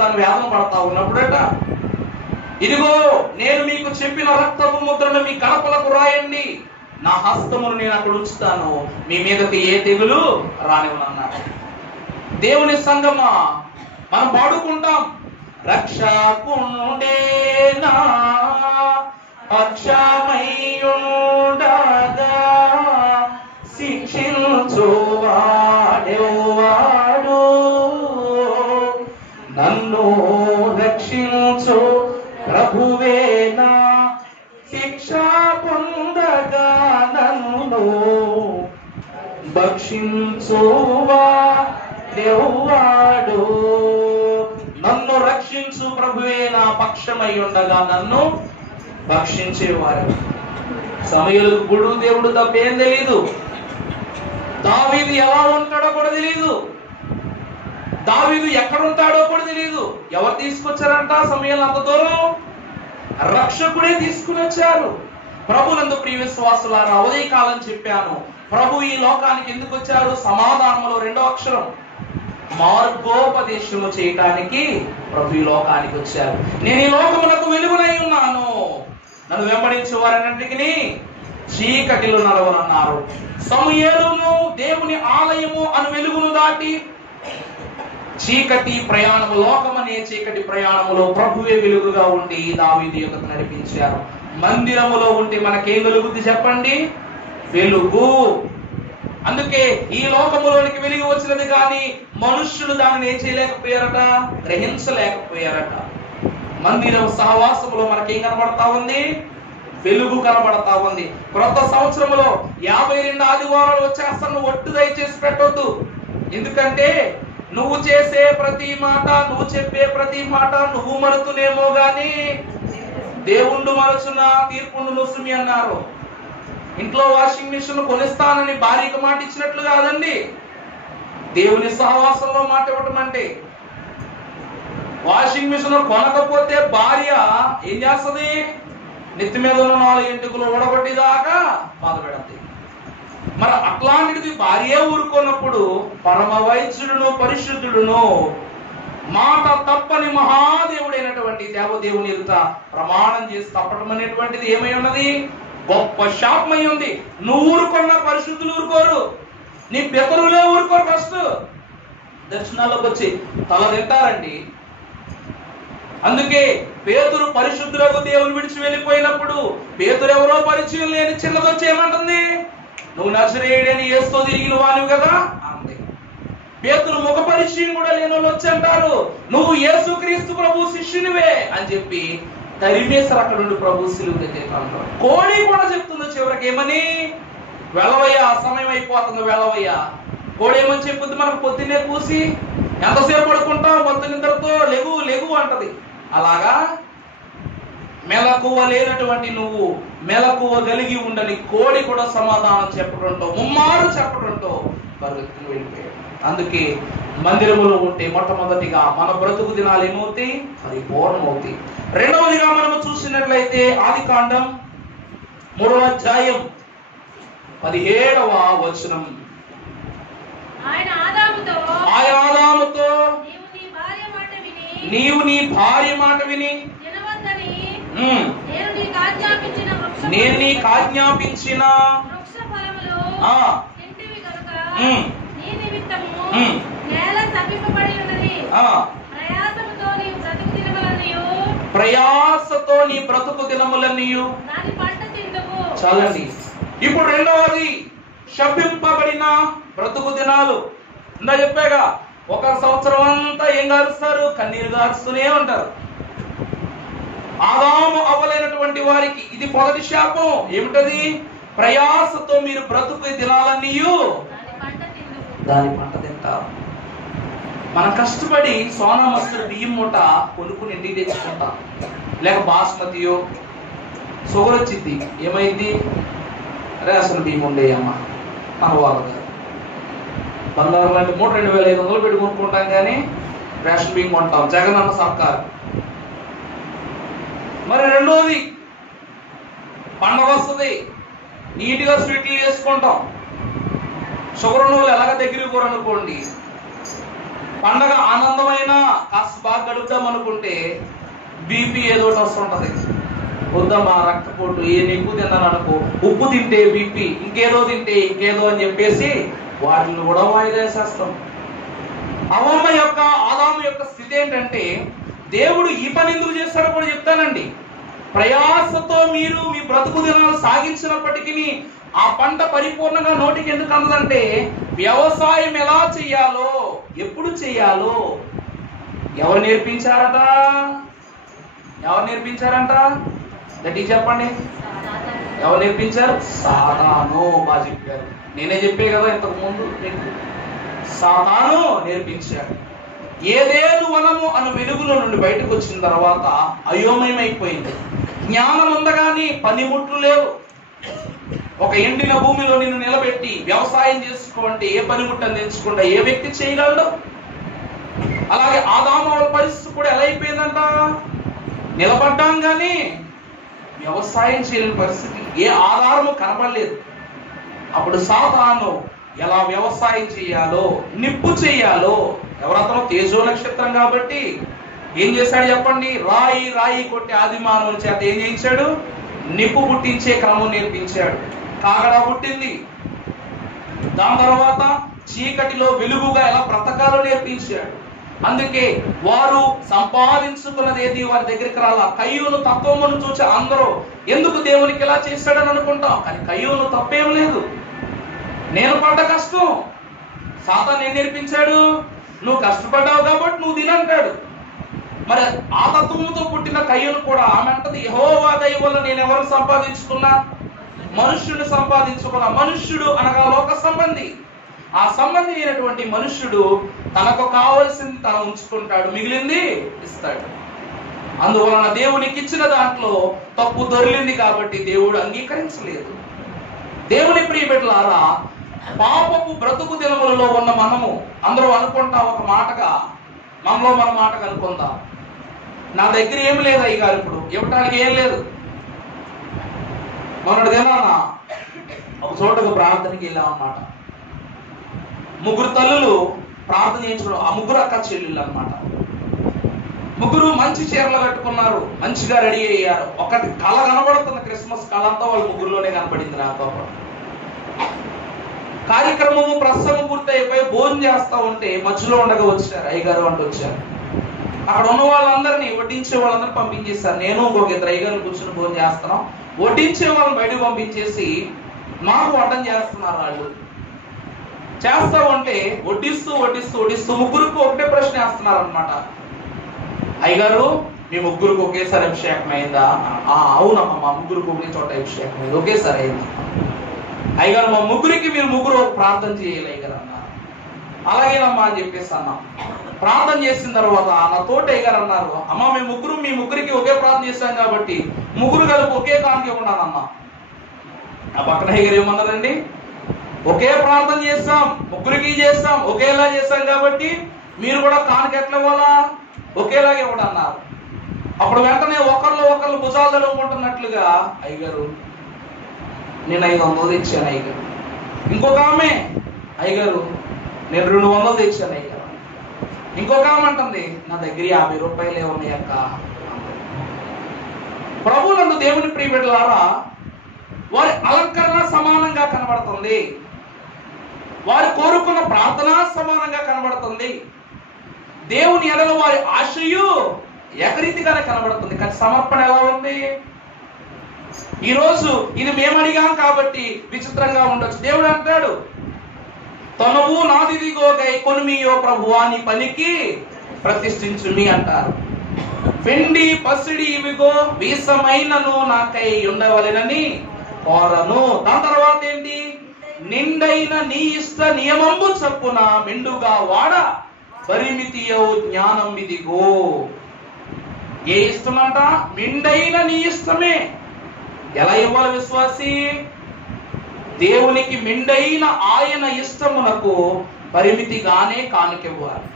అని వేదన పడతా ఉన్నప్పుడట, ఇదిగో నేను మీకు చెప్పిన రక్తపు ముద్రను మీ గడపలకు రాయండి, నా హస్తమును నేను అక్కడ ఉంచుతాను, మీ మీదకి ఏ తెగులు రానివ్వనన్నాడు. దేవుని సంగమా, మనం పాడుకుంటాం, రక్షకుండేనా పక్షమయ్యుండగా శిక్షించువాడెవ్వాడు, నన్ను రక్షించు ప్రభువేనా, శిక్ష పొందగా నన్ను భక్షించువాడెవ్వాడు. నన్ను రక్షించు ప్రభువే నా పక్షమై ఉండగా నన్ను భక్షించేవారు. సమూయేలుకు గుడు దేవుడు తప్పేం తెలీదు, దావీదు ఎలా ఉంటాడో కూడా తెలీదు, దావీదు ఎక్కడ ఉంటాడో కూడా తెలీదు. ఎవరు తీసుకొచ్చారంట సమూయేలు అంత దూరం? రక్షకుడే తీసుకుని వచ్చారు. ప్రభునందు ప్రియ విశ్వాసులారా, ఉదయకాలం చెప్పాను, ప్రభు ఈ లోకానికి ఎందుకు వచ్చారు? సమాధానంలో 2వ అక్షరం మార్గోపదేశము చేయటానికి ప్రభు ఈ లోకానికి వచ్చారు. నేను ఈ లోకమునకు వెలుగునై ఉన్నాను, నన్ను వెంబడించే వారన్నింటికి చీకటిలో నడవనన్నారు. సమూయేలును దేవుని ఆలయము అను వెలుగును దాటి చీకటి ప్రయాణము, లోకమనే చీకటి ప్రయాణములో ప్రభువే వెలుగుగా ఉండి దావీదు యొక్కకు నడిపించారు. మందిరములో ఉంటే మనకేం వెలుగుద్ది చెప్పండి? వెలుగు. అందుకే ఈ లోకములోనికి వెలుగు వచ్చినది కానీ మనుష్యులు దానిని ఏం చేయలేకపోయారట, గ్రహించలేకపోయారట. మందిరం సహవాసములో మనకేం కనబడతా ఉంది? వెలుగు కనబడతా ఉంది. క్రొత్త సంవత్సరంలో 52 ఆదివారాలు వచ్చేస్తాను, ఒట్టు దయచేసి పెట్టొద్దు. ఎందుకంటే నువ్వు చేసే ప్రతి మాట, నువ్వు చెప్పే ప్రతి మాట నువ్వు మరుతునేమో గాని దేవుండు మరచున తీర్పుండు నొసుమి అన్నారు. ఇంట్లో వాషింగ్ మిషన్ కొనిస్తానని భార్యకి మాట ఇచ్చినట్లు కాదండి దేవుని సహవాసంలో మాట ఇవ్వటం అంటే. వాషింగ్ మిషన్ కొనకపోతే భార్య ఏం చేస్తుంది? నెత్తి మీద ఉన్న 4 ఎంటుకలు ఊడగొట్టేదాకా బాధ పెడతాయి. మరి అట్లాంటిది భార్య ఊరుకున్నప్పుడు పరమ వైద్యుడును పరిశుద్ధుడును మాట తప్పని మహాదేవుడైనటువంటి దేవదేవుని ఎదుట ప్రమాణం చేసి తప్పడం అనేటువంటిది ఏమై ఉన్నది? గొప్ప శాపమై ఉంది. నువ్వు ఊరుకున్న పరిశుద్ధులు ఊరుకోరు, నీ పితరులే ఊరుకోరు. ఫస్ట్ దర్శనాల్లోకి వచ్చి తల తింటారండి. అందుకే పేతురు పరిశుద్ధులకు దేవుని విడిచి వెళ్ళిపోయినప్పుడు పేతురు ఎవరో పరిచయం లేని చిన్నదొచ్చి ఏమంటుంది? నువ్వు నజరేయుడని యేసుతో తిరిగిన వానివి కదా అంది. పేతురు ముఖ పరిచయం కూడా లేని వాళ్ళు వచ్చి అంటారు నువ్వు యేసుక్రీస్తు ప్రభు శిష్యునివే అని చెప్పి తరిమేసరు అక్కడ నుండి ప్రభు సిలువ దగ్గరికి అంటారు. కోడి కూడా చెప్తుంది చివరికి ఏమని? వెళ్ళవయ్యా, సమయం అయిపోతుంది, వెళ్ళవయ్యా. కోడి ఏమని చెప్పుద్ది? మనకు పొద్దున్నే కూసి ఎంతసేపు పడుకుంటాం, మొత్తం నిద్రతో లెగు లెగు అంటది. అలాగా మెలకువ లేనటువంటి నువ్వు మెలకువ కలిగి ఉండని కోడి కూడా సమాధానం చెప్పడంతో, ముమ్మారు చెప్పడంతో పరిగెత్తుకుని వెళ్ళిపోయాడు. అందుకే మందిరములో ఉంటే మొట్టమొదటిగా మన బ్రతుకు దినాలు ఏమవుతాయి? పరిపూర్ణమవుతాయి. రెండవదిగా మనము చూసినట్లయితే ఆదికాండం 3వ అధ్యాయం 17వ వచనం. ఆయన ఆదాముతో నీవు నీ భార్య మాట విని నేను నీకు ఆజ్ఞాపించిన ప్రయాసతో నీ బ్రతుకు దినములన్నీయు. చాలండి. ఇప్పుడు రెండవది శపింపబడిన బ్రతుకు దినాలు. ఇందా చెప్పాగా, 1 సంవత్సరం అంతా ఏం గారుస్తారు? కన్నీరు గారుస్తూనే ఉంటారు. ఆదాము అవ్వలేనటువంటి వారికి ఇది మొదటి శాపం. ఏమిటది? ప్రయాసతో మీరు బ్రతుకు దినాలన్నీయు దాని పంట తింటారు. మనం కష్టపడి సోనా మస్తరు బియ్యం మూట కొనుక్కుని ఇంటికి తెచ్చుకుంటాం. లేక బాస్మతియో షుగర్ వచ్చింది, ఏమైంది? రేషన్ బియ్యం ఉండేయమ్మా మన వాళ్ళు బంగారం లాంటి మూట 2500 పెట్టి కొనుక్కుంటాం, కానీ రేషన్ బియ్యం కొంటాం జగనన్న సర్కారు. మరి రెండోది పండగ వస్తుంది, నీట్గా స్వీట్లు చేసుకుంటాం. షుగర్ ఉన్న వాళ్ళు ఎలాగ దగ్గరికి కోరనుకోండి, పండగ ఆనందమైన కాస్త బాగా గడుపుదాం అనుకుంటే బీపీ ఏదో ఒకటి వస్తుంటది. వద్దమ్మా రక్తపోటు ఏం ఎక్కువ తిన్నాను అనుకో, ఉప్పు తింటే బీపీ, ఇంకేదో తింటే ఇంకేదో అని చెప్పేసి వాటిని కూడా వాయిదా వేసేస్తాం. ఆదాము యొక్క స్థితి ఏంటంటే, దేవుడు ఈ పని ఎందుకు చేస్తాడో కూడా చెప్తానండి. ప్రయాసతో మీరు మీ బ్రతుకు దినాలు సాగించినప్పటికీ ఆ పంట పరిపూర్ణంగా నోటికి ఎందుకు అందదంటే, వ్యవసాయం ఎలా చెయ్యాలో, ఎప్పుడు చెయ్యాలో ఎవరు నేర్పించారట? ఎవరు నేర్పించారంట? గట్టి చెప్పండి. ఎవరు నేర్పించారు? సాతాను. బాగా చెప్పారు. నేనే చెప్పే కదా ఇంతకు ముందు. సాతాను నేర్పించాడు. ఏదేను వనము అను వెలుగులో నుండి బయటకు వచ్చిన తర్వాత అయోమయమైపోయింది. జ్ఞానం ఉందగాని పనిముట్లు లేవు. ఒక ఎండిన భూమిలో నిన్ను నిలబెట్టి వ్యవసాయం చేసుకోండి, ఏ పనిముట్టని తెచ్చుకుంటా ఏ వ్యక్తి చేయగలడు? అలాగే ఆదాము పరిస్థితి కూడా ఎలా అయిపోయిందంట? నిలబడ్డాం కానీ వ్యవసాయం చేయలేని పరిస్థితి, ఏ ఆధారము కనపడలేదు. అప్పుడు సాతాను ఎలా వ్యవసాయం చేయాలో, నిప్పు చేయాలో, ఎవరతను తేజో నక్షత్రం కాబట్టి ఏం చేశాడు చెప్పండి? రాయి రాయి కొట్టి ఆది మానవుని చేత ఏం చేయించాడు? నిప్పు పుట్టించే క్రమం నేర్పించాడు. కాగడా పుట్టింది. దాని తర్వాత చీకటిలో వెలుగుగా ఎలా బ్రతకాలో నేర్పించాడు. అందుకే వారు సంపాదించుకున్నది ఏది వారి దగ్గరికి రాలా. కయ్యూను తత్వమును చూసి అందరూ ఎందుకు దేవునికి ఇలా చేశాడని అనుకుంటాం, కానీ కయ్యూను తప్పేం లేదు. నేను పడ్డ కష్టం సాతాను ఏం నేర్పించాడు? నువ్వు కష్టపడ్డావు కాబట్టి నువ్వు తినంటాడు. మరి ఆ తత్వముతో పుట్టిన కయ్యూను కూడా ఆమె అంటది, యెహోవా దయ వల్ల నేను ఎవరు సంపాదించుకున్నా? మనుష్యుని సంపాదించుకున్నా. మనుష్యుడు అనగా లోక సంబంధి. ఆ సంబంధి అయినటువంటి మనుష్యుడు తనకు కావలసింది తను ఉంచుకుంటాడు, మిగిలింది ఇస్తాడు. అందువలన దేవునికి ఇచ్చిన దాంట్లో తప్పు దొరికింది కాబట్టి దేవుడు అంగీకరించలేదు. దేవుని ప్రియబిడ్డలారా, పాపపు బ్రతుకు దినములలో ఉన్న మనము అందరూ అనుకుంటా ఒక మాటగా, మనలో మన మాటగా అనుకుందాం, నా దగ్గర ఏమి లేదు అయ్యగారు, ఇప్పుడు ఇవ్వటానికి ఏం లేదు. మొన్నటి దినాన ఒక చోటకు ప్రార్థనకి వెళ్ళామన్నమాట. ముగ్గురు తల్లులు ప్రార్థన చేయించుకోవడం, ఆ ముగ్గురు అక్క చెల్లెళ్ళు అన్నమాట. ముగ్గురు మంచి చీరలు కట్టుకున్నారు, మంచిగా రెడీ అయ్యారు. ఒకటి కళ కనబడుతున్న క్రిస్మస్ కళ అంతా వాళ్ళ ముగ్గురులోనే కనబడింది. నాతో కార్యక్రమము ప్రసంగం పూర్తి అయిపోయి భోజనం చేస్తా ఉంటే మధ్యలో ఉండగా వచ్చారు అయ్యగారు అంటూ వచ్చారు. అక్కడ ఉన్న వాళ్ళందరినీ, వడ్డించే వాళ్ళందరూ పంపించేశారు. నేను ఇంకొక ఇద్దరు అయ్యగారు కూర్చొని భోజనం చేస్తున్నాం. వడ్డించే వాళ్ళని బయటకు పంపించేసి మాకు వడ్డం చేస్తున్నారు. వాళ్ళు చేస్తా ఉంటే వడ్డిస్తూ వడ్డిస్తూ వడ్డిస్తూ ముగ్గురికి ఒకటే ప్రశ్న వేస్తున్నారు అనమాట. అయ్యగారు, మీ ముగ్గురికి ఒకేసారి అభిషేకం అయిందా? అవునమ్మా, మా ముగ్గురికి ఒకే చోట అభిషేకం అయింది, ఒకేసారి అయింది. అయ్యగారు, మా ముగ్గురికి మీరు ముగ్గురు ప్రార్థన చేయాలి అయ్యగారు అన్నారు. అలాగేనమ్మా అని చెప్పేసి అన్నా. ప్రార్థన చేసిన తర్వాత నా తోటి అయ్యగారు అన్నారు, అమ్మ మీ ముగ్గురికి ఒకే ప్రార్థన చేశాం కాబట్టి ముగ్గురు కలిపి ఒకే కానుక ఇవ్వడానమ్మా. ఆ పక్కన అయ్యగారు ఏమన్నారండి, ఒకే ప్రార్థన చేస్తాం, ముగ్గురికి చేస్తాం, ఒకేలా చేస్తాం కాబట్టి మీరు కూడా కానుక ఎట్లా ఇవ్వాలా, ఒకేలాగా ఇవ్వడన్నారు. అప్పుడు వెంటనే ఒకళ్ళు భుజాలు తడుముకుంటున్నట్లుగా, అయ్యగారు నేను 500 తెచ్చాను అయ్యగారు. ఇంకొక ఆమె, అయ్యగారు నేను 200 తెచ్చాను అయ్యగారు. ఇంకొక ఆమె అంటుంది, నా దగ్గర 50 రూపాయలే ఉన్నాయి అక్క. ప్రభువులందు దేవుని ప్రియబిడ్డలారా, వారి అలంకరణ సమానంగా కనబడుతుంది, వారు కోరుకున్న ప్రార్థన సమానంగా కనబడుతుంది, దేవుని ఎడల వారి ఆశయు ఏకరీతిగానే కనబడుతుంది. కానీ సమర్పణ ఎలా ఉంది? ఈరోజు ఇది మేము అడిగాం కాబట్టి విచిత్రంగా ఉండొచ్చు. దేవుడు అంటాడు, తనువు నాదిదిగోగై కొనుమియో ప్రభువా నీ పనికి ప్రతిష్ఠించుమి అంటారు. వెండి పసిడి ఇవిగో వీసమైనను నాకై ఉండవలెనని కోరను. దాని తర్వాత ఏంటి? నిండైన నీ ఇష్ట నియమంబు చప్పున మెండుగా వాడ పరిమితియో జ్ఞానం ఇదిగో. ఏ ఇష్టమంట? మెండైన నీ ఇష్టమే. ఎలా ఇవ్వాలి విశ్వాసి? దేవునికి మెండైన ఆయన ఇష్టమునకు పరిమితిగానే కానుకివ్వాలి.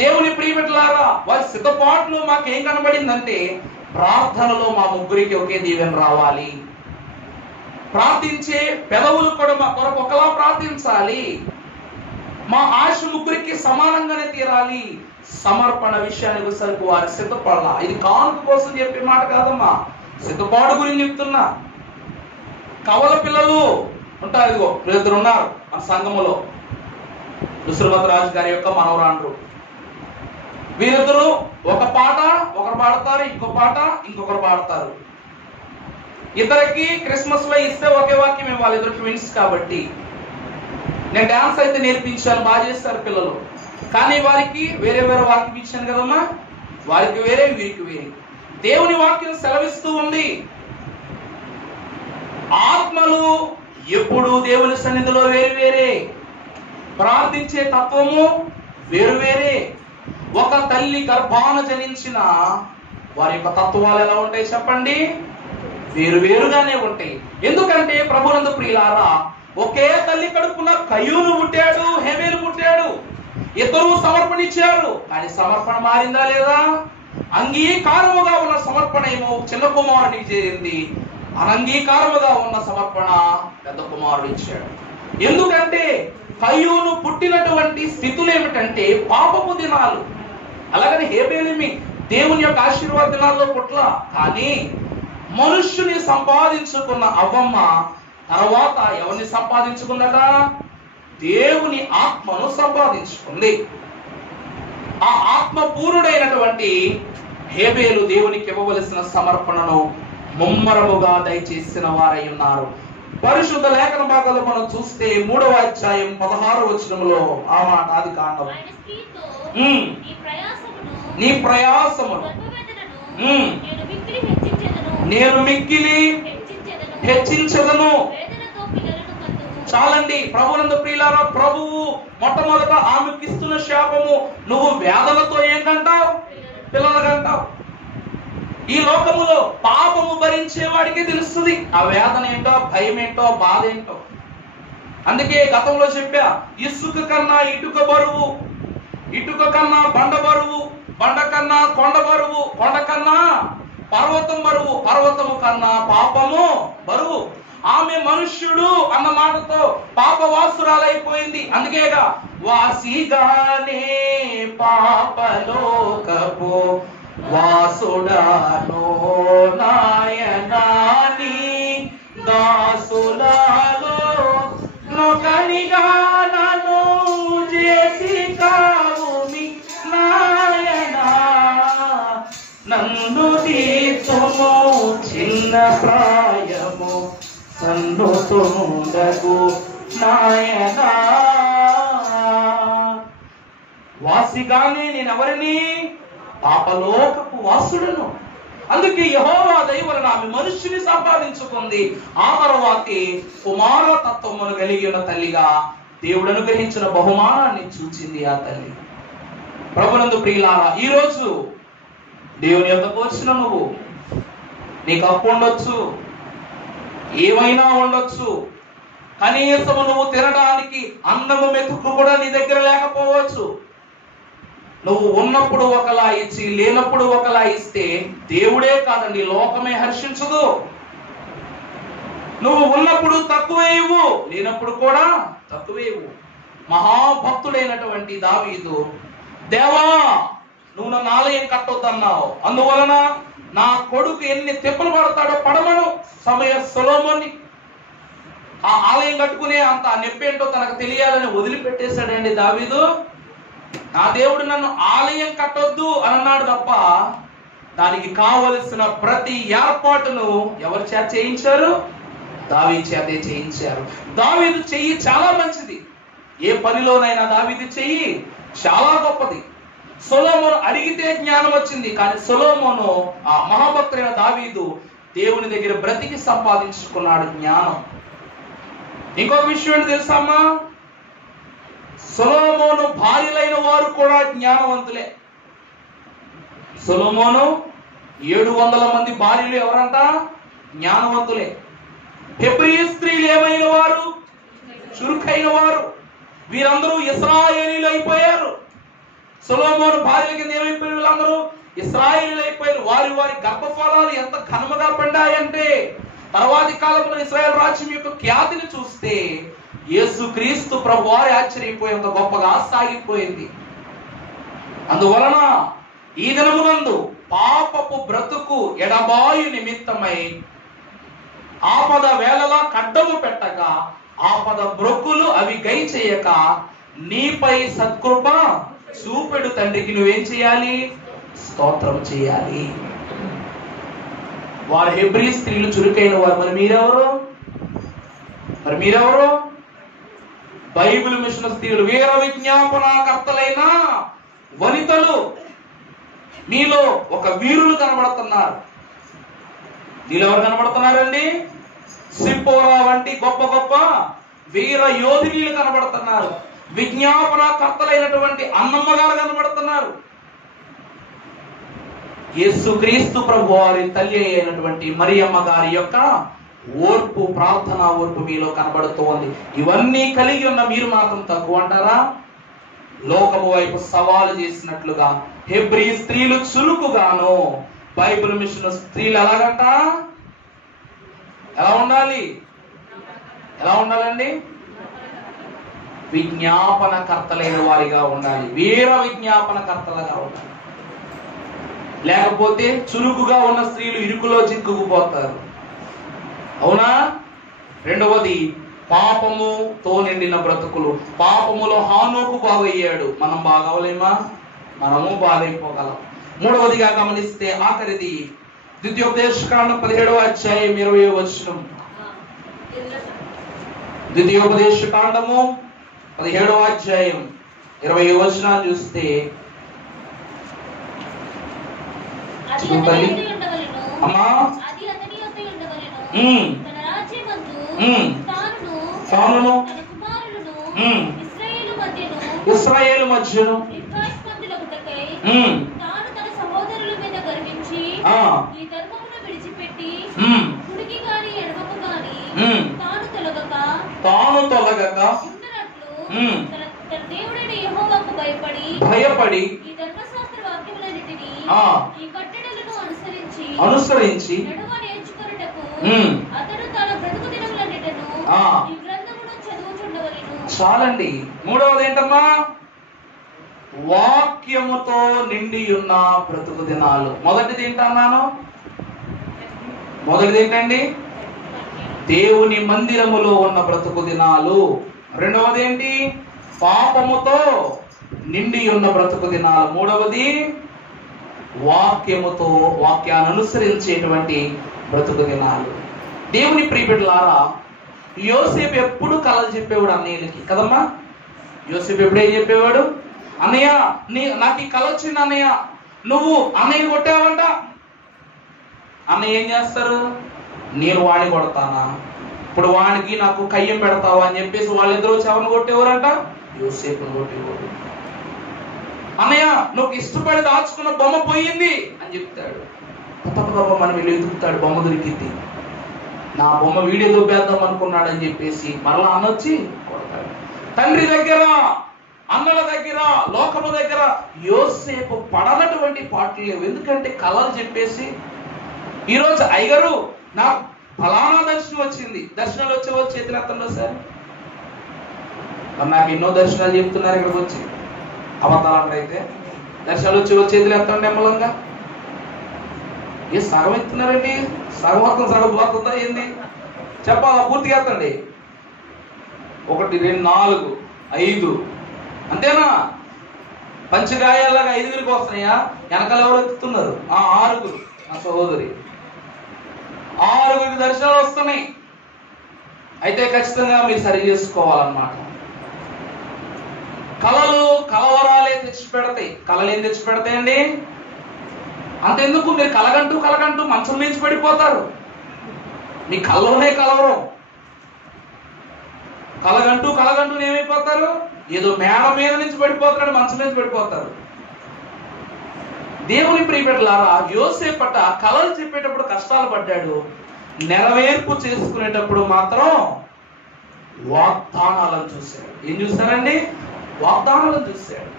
దేవుని ప్రియబిడ్డలారా, వారి సిద్ధపాట్లు మాకేం కనబడిందంటే, ప్రార్థనలో మా ముగ్గురికి ఒకే దీవెన రావాలి, ప్రార్థించే పెదవులు కూడా మా కొరకు ఒకలా ప్రార్థించాలి, మా ఆశ ముగ్గురికి సమానంగానే తీరాలి. సమర్పణ విషయానికి సరికి వారి సిద్ధపడాల. ఇది కానుక కోసం చెప్పే మాట కాదమ్మా, సిద్ధపాటు గురించి చెప్తున్నా. కవల పిల్లలు ఉంటారు, ఇదిగో 2 ఉన్నారు మన సంఘములో. రుసురుమత రాజు గారి యొక్క మనవరాండ్రు. వీరిద్దరు ఒక పాట ఒకరు పాడతారు, ఇంకో పాట ఇంకొకరు పాడతారు. ఇద్దరికి క్రిస్మస్ లో ఇస్తే ఒకే వాక్యం ఇవ్వాలి, ఇద్దరు ట్విన్స్ కాబట్టి. నేను డాన్స్ అయితే నేర్పించాను, బాగా చేస్తారు పిల్లలు. కానీ వారికి వేరే వేరే వాక్యం ఇచ్చాను కదమ్మా, వారికి వేరే వీరికి వేరే. దేవుని వాక్యం సెలవిస్తూ ఉంది, ఆత్మలు ఎప్పుడు దేవుని సన్నిధిలో వేరు వేరే, ప్రార్థించే తత్వము వేరు వేరే. ఒక తల్లి గర్భాన జనించిన వారి యొక్క తత్వాలు ఎలా ఉంటాయి చెప్పండి? వేరు వేరుగానే ఉంటాయి. ఎందుకంటే ప్రభునందు ప్రియులారా, ఒకే తల్లి కడుపున కయ్యూను పుట్టాడు, హేబేలు పుట్టాడు. ఇద్దరు సమర్పణ ఇచ్చారు, కానీ సమర్పణ మారిందా లేదా? అంగీకారముగా ఉన్న సమర్పణ ఏమో చిన్న కుమారుడికి చేరింది, అనంగీకారముగా ఉన్న సమర్పణ పెద్ద కుమారుడు ఇచ్చాడు. ఎందుకంటే కయ్యూను పుట్టినటువంటి స్థితులు ఏమిటంటే పాపపు దినాలు. అలాగని హేబేలిమి దేవుని యొక్క ఆశీర్వాద దినాల్లో పుట్ల. కానీ మనుష్యుని సంపాదించుకున్న అవ్వమ్మ తర్వాత ఎవరిని సంపాదించుకున్నట? దేవుని ఆత్మను సంపాదించుకుంది. ఆ ఆత్మ పూర్ణుడైనటువంటి హేబేలు దేవునికి ఇవ్వవలసిన సమర్పణను ముమ్మరముగా దయచేసిన వారై ఉన్నారు. పరిశుద్ధ లేఖన భాగాలు మనం చూస్తే 3వ అధ్యాయం 16వ వచనములో ఆ మాట, ఆది కాండం, నీ ప్రయాసమును నేను మిక్కిలి హెచ్చించదను. చాలండి. ప్రభువునందు ప్రియులారా, ప్రభువు మొట్టమొదట ఆమెకి ఇస్తున్న శాపము, నువ్వు వేదనతో ఏం కంటావు? పిల్లలు కంటావు. ఈ లోకములో పాపము భరించే వాడికి తెలుస్తుంది ఆ వేదన ఏంటో, భయం ఏంటో, బాధ ఏంటో. అందుకే గతంలో చెప్పా, ఇసుక కన్నా ఇటుక బరువు, ఇటుక కన్నా బండ బరువు, బండ కన్నా కొండ బరువు, కొండ కన్నా పర్వతం బరువు, పర్వతము కన్నా పాపము బరువు. ఆమె మనుష్యుడు అన్న మాటతో పాపవాసురాలైపోయింది. అందుకేగా వాసిగానే పాపలోకపు వాసుడానో నాయనాని దాసులాలో నొకనిగా నన్ను చేసి కావుమి నాయనా, నన్ను తీర్చుము చిన్న ప్రాయము సన్నుతుండగు నాయనా. వాసిగానే నేనెవరిని? పాపలోకపు వాసుడను. అందుకే యెహోవా దయ వలన ఆమె మనుష్యుని సంపాదించుకుంది. ఆ తర్వాతే కుమారతత్వమును కలిగి ఉన్న తల్లిగా దేవుడు అనుగ్రహించిన బహుమానాన్ని చూచింది ఆ తల్లి. ప్రభునందు ప్రియులారా, ఈరోజు దేవుని యొద్దకు వచ్చిన నువ్వు, నీకు అప్పు ఉండొచ్చు, ఏమైనా ఉండొచ్చు, కనీసం నువ్వు తినడానికి అన్నము మెతుకు కూడా నీ దగ్గర లేకపోవచ్చు. నువ్వు ఉన్నప్పుడు ఒకలా ఇచ్చి లేనప్పుడు ఒకలా ఇస్తే దేవుడే కాదండి, లోకమే హర్షించదు. నువ్వు ఉన్నప్పుడు తక్కువే ఇవ్వు, లేనప్పుడు కూడా తక్కువే ఇవ్వు. మహాభక్తుడైనటువంటి దావీదు, దేవా నువ్వు నన్ను ఆలయం కట్టొద్దన్నావు, అందువలన నా కొడుకు ఎన్ని తిప్పలు పడతాడో పడమను సమయ సొలొమోన్ని. ఆ ఆలయం కట్టుకునే అంత నొప్పేంటో తనకు తెలియాలని వదిలిపెట్టేశాడండి దావీదు. నా దేవుడు నన్ను ఆలయం కట్టొద్దు అని అన్నాడు తప్ప దానికి కావలసిన ప్రతి ఏర్పాటును ఎవరి చేత చేయించారు? దావీదు చేతే చేయించారు. దావీదు చెయ్యి చాలా మంచిది. ఏ పనిలోనైనా దావీదు చెయ్యి చాలా గొప్పది. సొలొమోను అడిగితే జ్ఞానం వచ్చింది, కానీ సొలొమోను ఆ మహాభక్తుడైన దావీదు దేవుని దగ్గర బ్రతికి సంపాదించుకున్నాడు జ్ఞానం. ఇంకొక విషయం ఏంటి తెలుసమ్మా? సొలొమోను భార్యలైన వారు కూడా జ్ఞానవంతులే. సొలొమోను 700 మంది భార్యలు ఎవరంట? జ్ఞానవంతులే. హెబ్రీ స్త్రీలు ఏమైన వారు? చురుకైన వారు. వీరందరూ ఇశ్రాయేలీలు అయిపోయారు. సొలొమోను భార్యల కింద ఏమైపోయారు? వీళ్ళందరూ ఇశ్రాయేలీలు అయిపోయారు. వారి వారి గర్భఫలాలు ఎంత ఘనముగా పండాయంటే తర్వాతి కాలంలో ఇశ్రాయేల్ రాజ్యం యొక్క ఖ్యాతిని చూస్తే యేసుక్రీస్తు ప్రభు వారి ఆశ్చర్యపోయేంత గొప్పగా సాగిపోయింది. అందువలన ఈ దినమునందు పాపపు బ్రతుకు ఎడబాయు నిమిత్తమై ఆపద వేళలా కడ్డము పెట్టక, ఆపద బ్రొక్కులు అవి గై చేయక, నీపై సత్కృప చూపెడు తండ్రికి నువ్వేం చేయాలి? స్తోత్రం చేయాలి. వారు హెబ్రీ స్త్రీలు చురుకైన వారు. మరి మీరెవరు? బైబిల్ మిషన్ స్త్రీలు, వీర విజ్ఞాపనకర్తలైన వనితలు. మీలో ఒక వీరులు కనబడుతున్నారు. మీలో ఎవరు కనబడుతున్నారండి? సిప్పోరా వంటి గొప్ప గొప్ప వీర యోధినీలు కనబడుతున్నారు. విజ్ఞాపనకర్తలైనటువంటి అన్నమ్మ గారు కనబడుతున్నారు. యేసుక్రీస్తు ప్రభు వారి తల్లి అయినటువంటి మరియమ్మ గారి యొక్క ఓర్పు, ప్రార్థన ఓర్పు మీలో కనబడుతూ ఉంది. ఇవన్నీ కలిగి ఉన్న మీరు మాత్రం తక్కువ అంటారా? లోకము వైపు సవాలు చేసినట్లుగా హెబ్రీ స్త్రీలు చురుకుగాను, బైబిల్ మిషన్ స్త్రీలు ఎలాగంట? ఎలా ఉండాలి? ఎలా ఉండాలండి? విజ్ఞాపనకర్తలైన వారిగా ఉండాలి. వీర విజ్ఞాపనకర్తలుగా ఉండాలి. లేకపోతే చురుకుగా ఉన్న స్త్రీలు ఇరుకులో చిక్కుకుపోతారు. అవునా? రెండవది, పాపముతో నిండిన బ్రతుకులు. పాపములో హానోకు బాగయ్యాడు, మనం బాగవలేమా? మనము బాగైపోగలం. మూడవదిగా గమనిస్తే ఆఖరిది ద్వితీయోపదేశకాండం 17వ అధ్యాయం 20వ వచనం. ద్వితీయోపదేశకాండము 17వ అధ్యాయం 20వ వచనాన్ని చూస్తే అమ్మా ఇశ్రాయేలు మధ్యను ఈ ధర్మమును విడిచిపెట్టి కుడికి గాని ఎడమకు గాని తాను తొలగక ఉన్నట్లు తన దేవుడైన యెహోవాకు భయపడి ఈ ధర్మశాస్త్ర వాక్యములన్నిటిని ఈ కట్టడలను అనుసరించి నడువ నేర్చుకొనుటకు అతడు తన బ్రతుకు దినములన్నిటను ఈ గ్రంథమును చదువుచుండవలెను. చాలండి. మూడవది ఏంటమ్మా? వాక్యముతో నిండి ఉన్న బ్రతుకు దినాలు. మొదటిది ఏంటన్నాను? మొదటిది ఏంటండి? దేవుని మందిరములో ఉన్న బ్రతుకు దినాలు. రెండవది ఏంటి? పాపముతో నిండి ఉన్న బ్రతుకు దినాలు. మూడవది వాక్యాన్ని అనుసరించేటువంటి బ్రతుకు దినాలు. దేవుని ప్రియబిడ్డలారా, యోసేపు ఎప్పుడు కలలు చెప్పేవాడు అన్నయ్యలకి కదమ్మా. యోసేపు ఎప్పుడేం చెప్పేవాడు? అన్నయ్య నాకు ఈ కళ వచ్చింది అన్నయ్య, నువ్వు అన్నయ్య కొట్టావంట. అన్నయ్య ఏం చేస్తారు? నేను వాడిని కొడతానా, ఇప్పుడు వాడికి నాకు కయ్యం పెడతావా అని చెప్పేసి వాళ్ళిద్దరూ ఎవరిని కొట్టేవారంట? యోసేపుని కొట్టేవాడు. అన్నయ్య నువ్వు ఇష్టపడి దాచుకున్న బొమ్మ పోయింది అని చెప్తాడు. మనం వీళ్ళు ఎదుగుతాడు, బొమ్మ దొరికింది, నా బొమ్మ వీడియో దొబ్బేద్దాం అనుకున్నాడు అని చెప్పేసి మరలా అన్నొచ్చి కొడతాడు. తండ్రి దగ్గర, అన్నల దగ్గర, లోకము దగ్గర యోసేపు పడనటువంటి పాటలు లేవు. ఎందుకంటే కళలు చెప్పేసి ఈరోజు అయ్యగారు నాకు ఫలానా దర్శనం వచ్చింది, దర్శనాలు వచ్చి చేతులు ఎత్తండి సార్. నాకు ఎన్నో దర్శనాలు చెప్తున్నారు ఇక్కడికి వచ్చి అవతారాలు. అయితే దర్శనాలు వచ్చి చేతులు ఎత్తండి ఎమ్మలంగా. ఏ సగం ఎత్తున్నారండి? సగం అర్థం సగం పోతుందా ఏంది? చెప్పాలా? పూర్తిగా ఎత్తండి. 1 2 4 5 అంతేనా? పంచగాయాలాగా 5గురికి వస్తున్నాయా? వెనకాల ఎవరు ఎత్తుతున్నారు? 6గురు. నా సహోదరి 6గురికి దర్శనాలు వస్తున్నాయి. అయితే ఖచ్చితంగా మీరు సరి చేసుకోవాలన్నమాట. కళలు కలవరాలే తెచ్చి పెడతాయి. కళలు ఏం తెచ్చి పెడతాయండి? అంతెందుకు, మీరు కలగంటూ మంచం నుంచి పడిపోతారు. మీ కళ్ళలోనే కలవరం. కలగంటూ ఏమైపోతారు? ఏదో మేడ మీద నుంచి పడిపోతాడు, మంచం నుంచి పడిపోతారు. దేవుని ప్రియబిడ్డలారా, యోసేపట కళలు చెప్పేటప్పుడు కష్టాలు పడ్డాడు, నెరవేర్పు చేసుకునేటప్పుడు మాత్రం వాగ్దానాలను చూశాడు. ఏం చూశారండి? వాగ్దానాలను చూశాడు.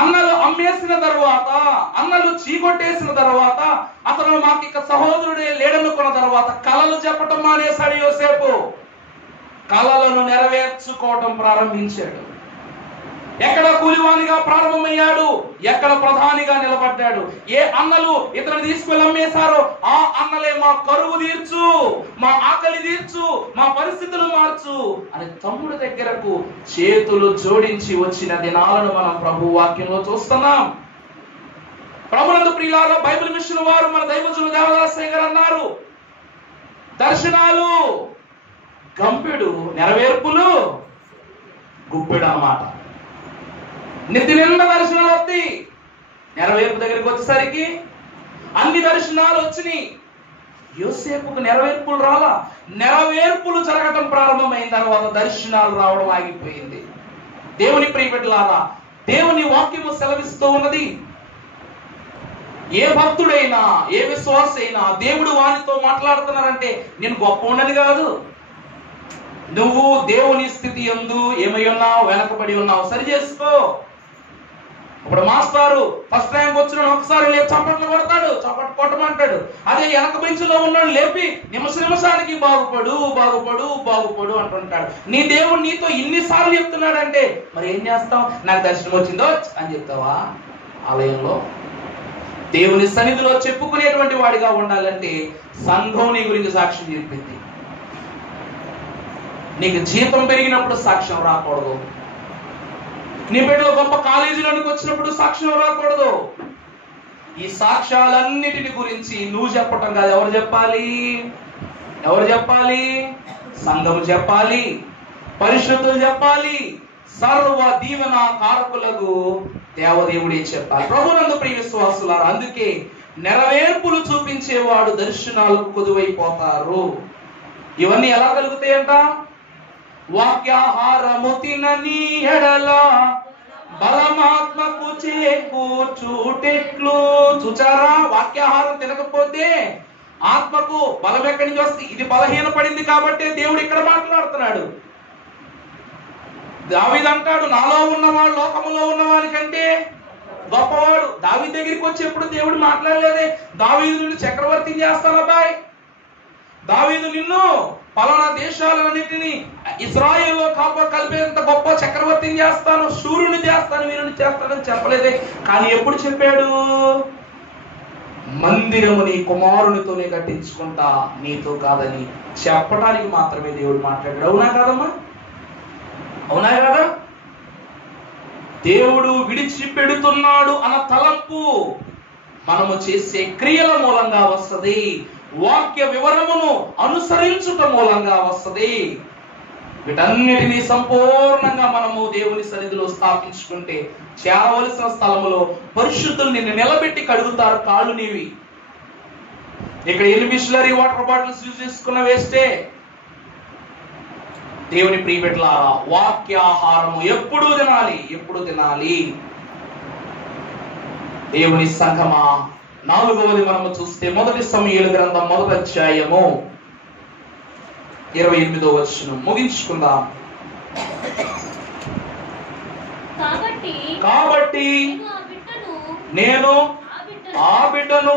అన్నలు అమ్మేసిన తర్వాత, అన్నలు చీకొట్టేసిన తర్వాత, అతను మాకు ఇక సహోదరుడే లేడనుకున్న తర్వాత కళలు చెప్పటం మానేశాడు యోసేపు. కళలను నెరవేర్చుకోవటం ప్రారంభించాడు. ఎక్కడ కూలివానిగా ప్రారంభమయ్యాడు, ఎక్కడ ప్రధానిగా నిలబడ్డాడు. ఏ అన్నలు ఇతను తీసుకువెళ్ళి అమ్మేశారో ఆ అన్నలే మా కరువు తీర్చు, మా ఆకలి తీర్చు, మా పరిస్థితులు మార్చు అని తమ్ముడి దగ్గరకు చేతులు జోడించి వచ్చిన దినాలను మనం ప్రభు వాక్యంలో చూస్తున్నాం. ప్రభునందు ప్రియులారా, బైబిల్ మిషన్ వారు మన దైవజనులు దేవదాసయ్య గారు అన్నారు, దర్శనాలు గంపెడు, నెరవేర్పులు గుప్పెడు అన్నమాట. నిత్య నిండా దర్శనాలు వస్తాయి. నెరవేర్పు దగ్గరికి వచ్చేసరికి అన్ని దర్శనాలు వచ్చినాయి. యోసేపుకు నెరవేర్పులు రాలా. నెరవేర్పులు జరగటం ప్రారంభమైన తర్వాత దర్శనాలు రావడం ఆగిపోయింది. దేవుని ప్రియబిడ్డలారా, దేవుని వాక్యము సెలవిస్తూ ఉన్నది, ఏ భక్తుడైనా ఏ విశ్వాస అయినా దేవుడు వానితో మాట్లాడుతున్నారంటే నేను గొప్ప ఉండని కాదు, నువ్వు దేవుని స్థితి యందు ఏమై ఉన్నావు, వెనకబడి ఉన్నావు, సరి చేసుకో. ఇప్పుడు మాస్టారు ఫస్ట్ ర్యాంక్ వచ్చిన ఒకసారి లేపి చప్పట్లు కొడతాడు, చప్పట్లు కొట్టమంటాడు. అదే వెనక బెంచ్లో ఉన్నాడు లేపి నిమిషానికి బాగుపడు అంటుంటాడు. నీ దేవుడు నీతో ఇన్నిసార్లు చెప్తున్నాడంటే మరి ఏం చేస్తావు? నాకు దర్శనం వచ్చిందో అని చెప్తావా? ఆలయంలో దేవుని సన్నిధిలో చెప్పుకునేటువంటి వాడిగా ఉండాలంటే సంఘం నీ గురించి సాక్ష్యం చెప్పింది. నీకు జీతం పెరిగినప్పుడు సాక్ష్యం రాకూడదు. నీ బిడ్డలు గొప్ప కాలేజీలోనికి వచ్చినప్పుడు సాక్ష్యం రాకూడదు. ఈ సాక్ష్యాలన్నిటిని గురించి నువ్వు చెప్పటం కాదు. ఎవరు చెప్పాలి? సంఘము చెప్పాలి, పరిశుద్ధులు చెప్పాలి, సర్వ దీవెన కారకులకు దేవదేవుడే చెప్పాలి. ప్రభునందు ప్రియ విశ్వాసులారా, అందుకే నెరవేర్పులు చూపించేవాడు దర్శనాలకు కొదువైపోతారు. ఇవన్నీ ఎలా కలుగుతాయంట? వాక్యాహారము తినని ఎడల బలమాత్మకు చేకూర్చుటెట్లు చూచారా, వాక్యాహారం తినకపోతే ఆత్మకు బలం ఎక్కడి నుంచి వస్తుంది? ఇది బలహీనపడింది కాబట్టి దేవుడు ఇక్కడ మాట్లాడుతున్నాడు. దావీదు అంటాడు, నాలో ఉన్నవాడు లోకములో ఉన్నవాని కంటే గొప్పవాడు. దావీదు దగ్గరికి వచ్చేప్పుడు దేవుడు మాట్లాడలేదే, దావీదు నిన్ను చక్రవర్తిని చేస్తాను అబ్బాయి, దావీదు నిన్ను పలానా దేశాలన్నింటినీ ఇజ్రాయేల్లో కలిపేంత గొప్ప చక్రవర్తిని చేస్తాను, శూరుని చేస్తాను, వీరుని చేస్తానని చెప్పలేదే. కానీ ఎప్పుడు చెప్పాడు? మందిరము నీ కుమారునితోనే కట్టించుకుంటా, నీతో కాదని చెప్పడానికి మాత్రమే దేవుడు మాట్లాడాడు. అవునా కాదమ్మా? అవునా కదా? దేవుడు విడిచిపెడుతున్నాడు అన్న తలంపు మనము చేసే క్రియల మూలంగా వస్తుంది, వాక్య వివరమును అనుసరించుట మూలంగా వస్తుంది. వీటన్నిటినీ సంపూర్ణంగా మనము దేవుని సన్నిధిలో స్థాపించుకుంటే చేరవలసిన స్థలములో పరిశుద్ధులు నిన్ను నిలబెట్టి కడుగుతారు కాళ్ళు నీవి. ఇక్కడ ఎన్ని బిస్లరీ వాటర్ బాటిల్స్ యూజ్ చేసుకున్న వేస్టే. దేవుని ప్రియబిడ్డలారా, వాక్యాహారము ఎప్పుడు తినాలి, ఎప్పుడు తినాలి. దేవుని సంఘమా, 4వది మనము చూస్తే 1 సమూయేలు గ్రంథం 1వ అధ్యాయము 28వ వచనం ముగించుకుందాం. కాబట్టి నేను ఆ బిడ్డను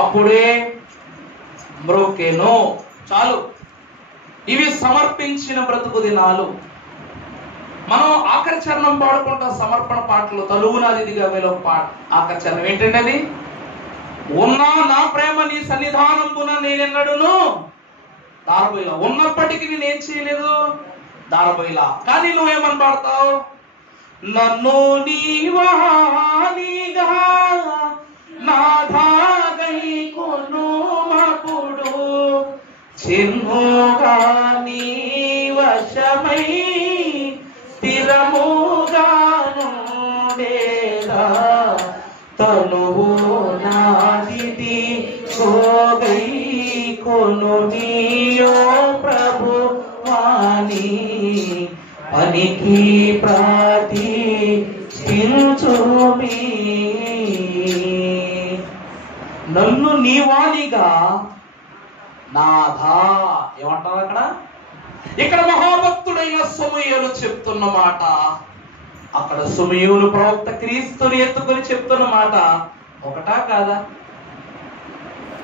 అప్పుడే మ్రోకెను. చాలు, ఇవి సమర్పించిన బ్రతుకు దినాలు. మనం ఆఖరి చరణం పాడుకుంటాం సమర్పణ పాటలు, తలువునాదిగా వేలో ఆఖరి చరణం ఏంటంటే అది, ఉన్నా నా ప్రేమ నీ సన్నిధానంబున నేనెన్నడును దారబోయిలా. ఉన్నప్పటికీ నేనేం చేయలేదు దారబోయిలా. కానీ నువ్వేమని పాడతావు? నన్ను నీవానిగా నాధాగై కొనుమపుడు చిన్నుగా నీ వశమై స్థిరముగానుండేగా తనువు నాదిది సోగై కొను నీయో ప్రభు వాణి పనికి ప్రతిష్ఠించుమీ. నన్ను నీవానిగా నాథా. ఏమంటారు అక్కడ? ఇక్కడ మహాభక్తుడైన సమూయేలు చెప్తున్న మాట, అక్కడ సమూయేలు ప్రవక్త క్రీస్తుని ఎత్తుకొని చెప్తున్న మాట ఒకటా కాదా?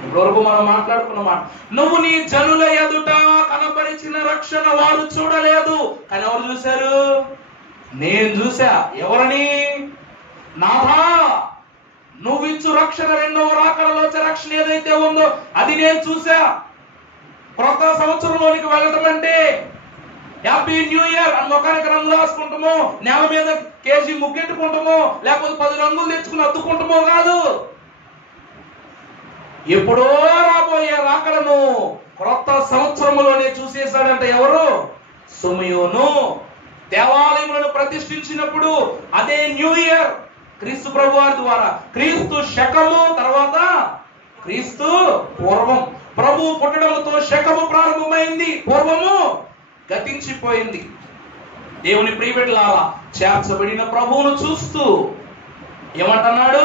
ఇప్పటివరకు మనం మాట్లాడుకున్న మాట, నువ్వు నీ జనుల ఎదుట కనపరిచిన రక్షణ వారు చూడలేదు, కానీ ఎవరు చూశారు? నేను చూసా. ఎవరని? నాథా, నువ్విచ్చు రక్షణ, రెండవ రాకడలో వచ్చే రక్షణ ఏదైతే ఉందో అది నేను చూసా. క్రొత్త సంవత్సరంలోనికి వెళ్ళటం అంటే హ్యాపీ న్యూ ఇయర్ అని ముఖానికి రంగు రాసుకుంటామో, నేల మీద కేజీ ముగ్గెట్టుకుంటామో, లేకపోతే 10 రంగులు తెచ్చుకుని అద్దుకుంటామో కాదు. ఎప్పుడో రాబోయే రాకడను క్రొత్త సంవత్సరంలోనే చూసేశాడంట. ఎవరు? సమూయేలు. దేవాలయములను ప్రతిష్ఠించినప్పుడు అదే న్యూ ఇయర్ క్రీస్తు ప్రభువారి ద్వారా. క్రీస్తు శకము తర్వాత క్రీస్తు పూర్వం. ప్రభు పుట్టడంతో శకము ప్రారంభమైంది, పూర్వము గతించిపోయింది. దేవుని ప్రియబిడ్డలారా, చేర్చబడిన ప్రభువును చూస్తూ ఏమంటున్నాడు?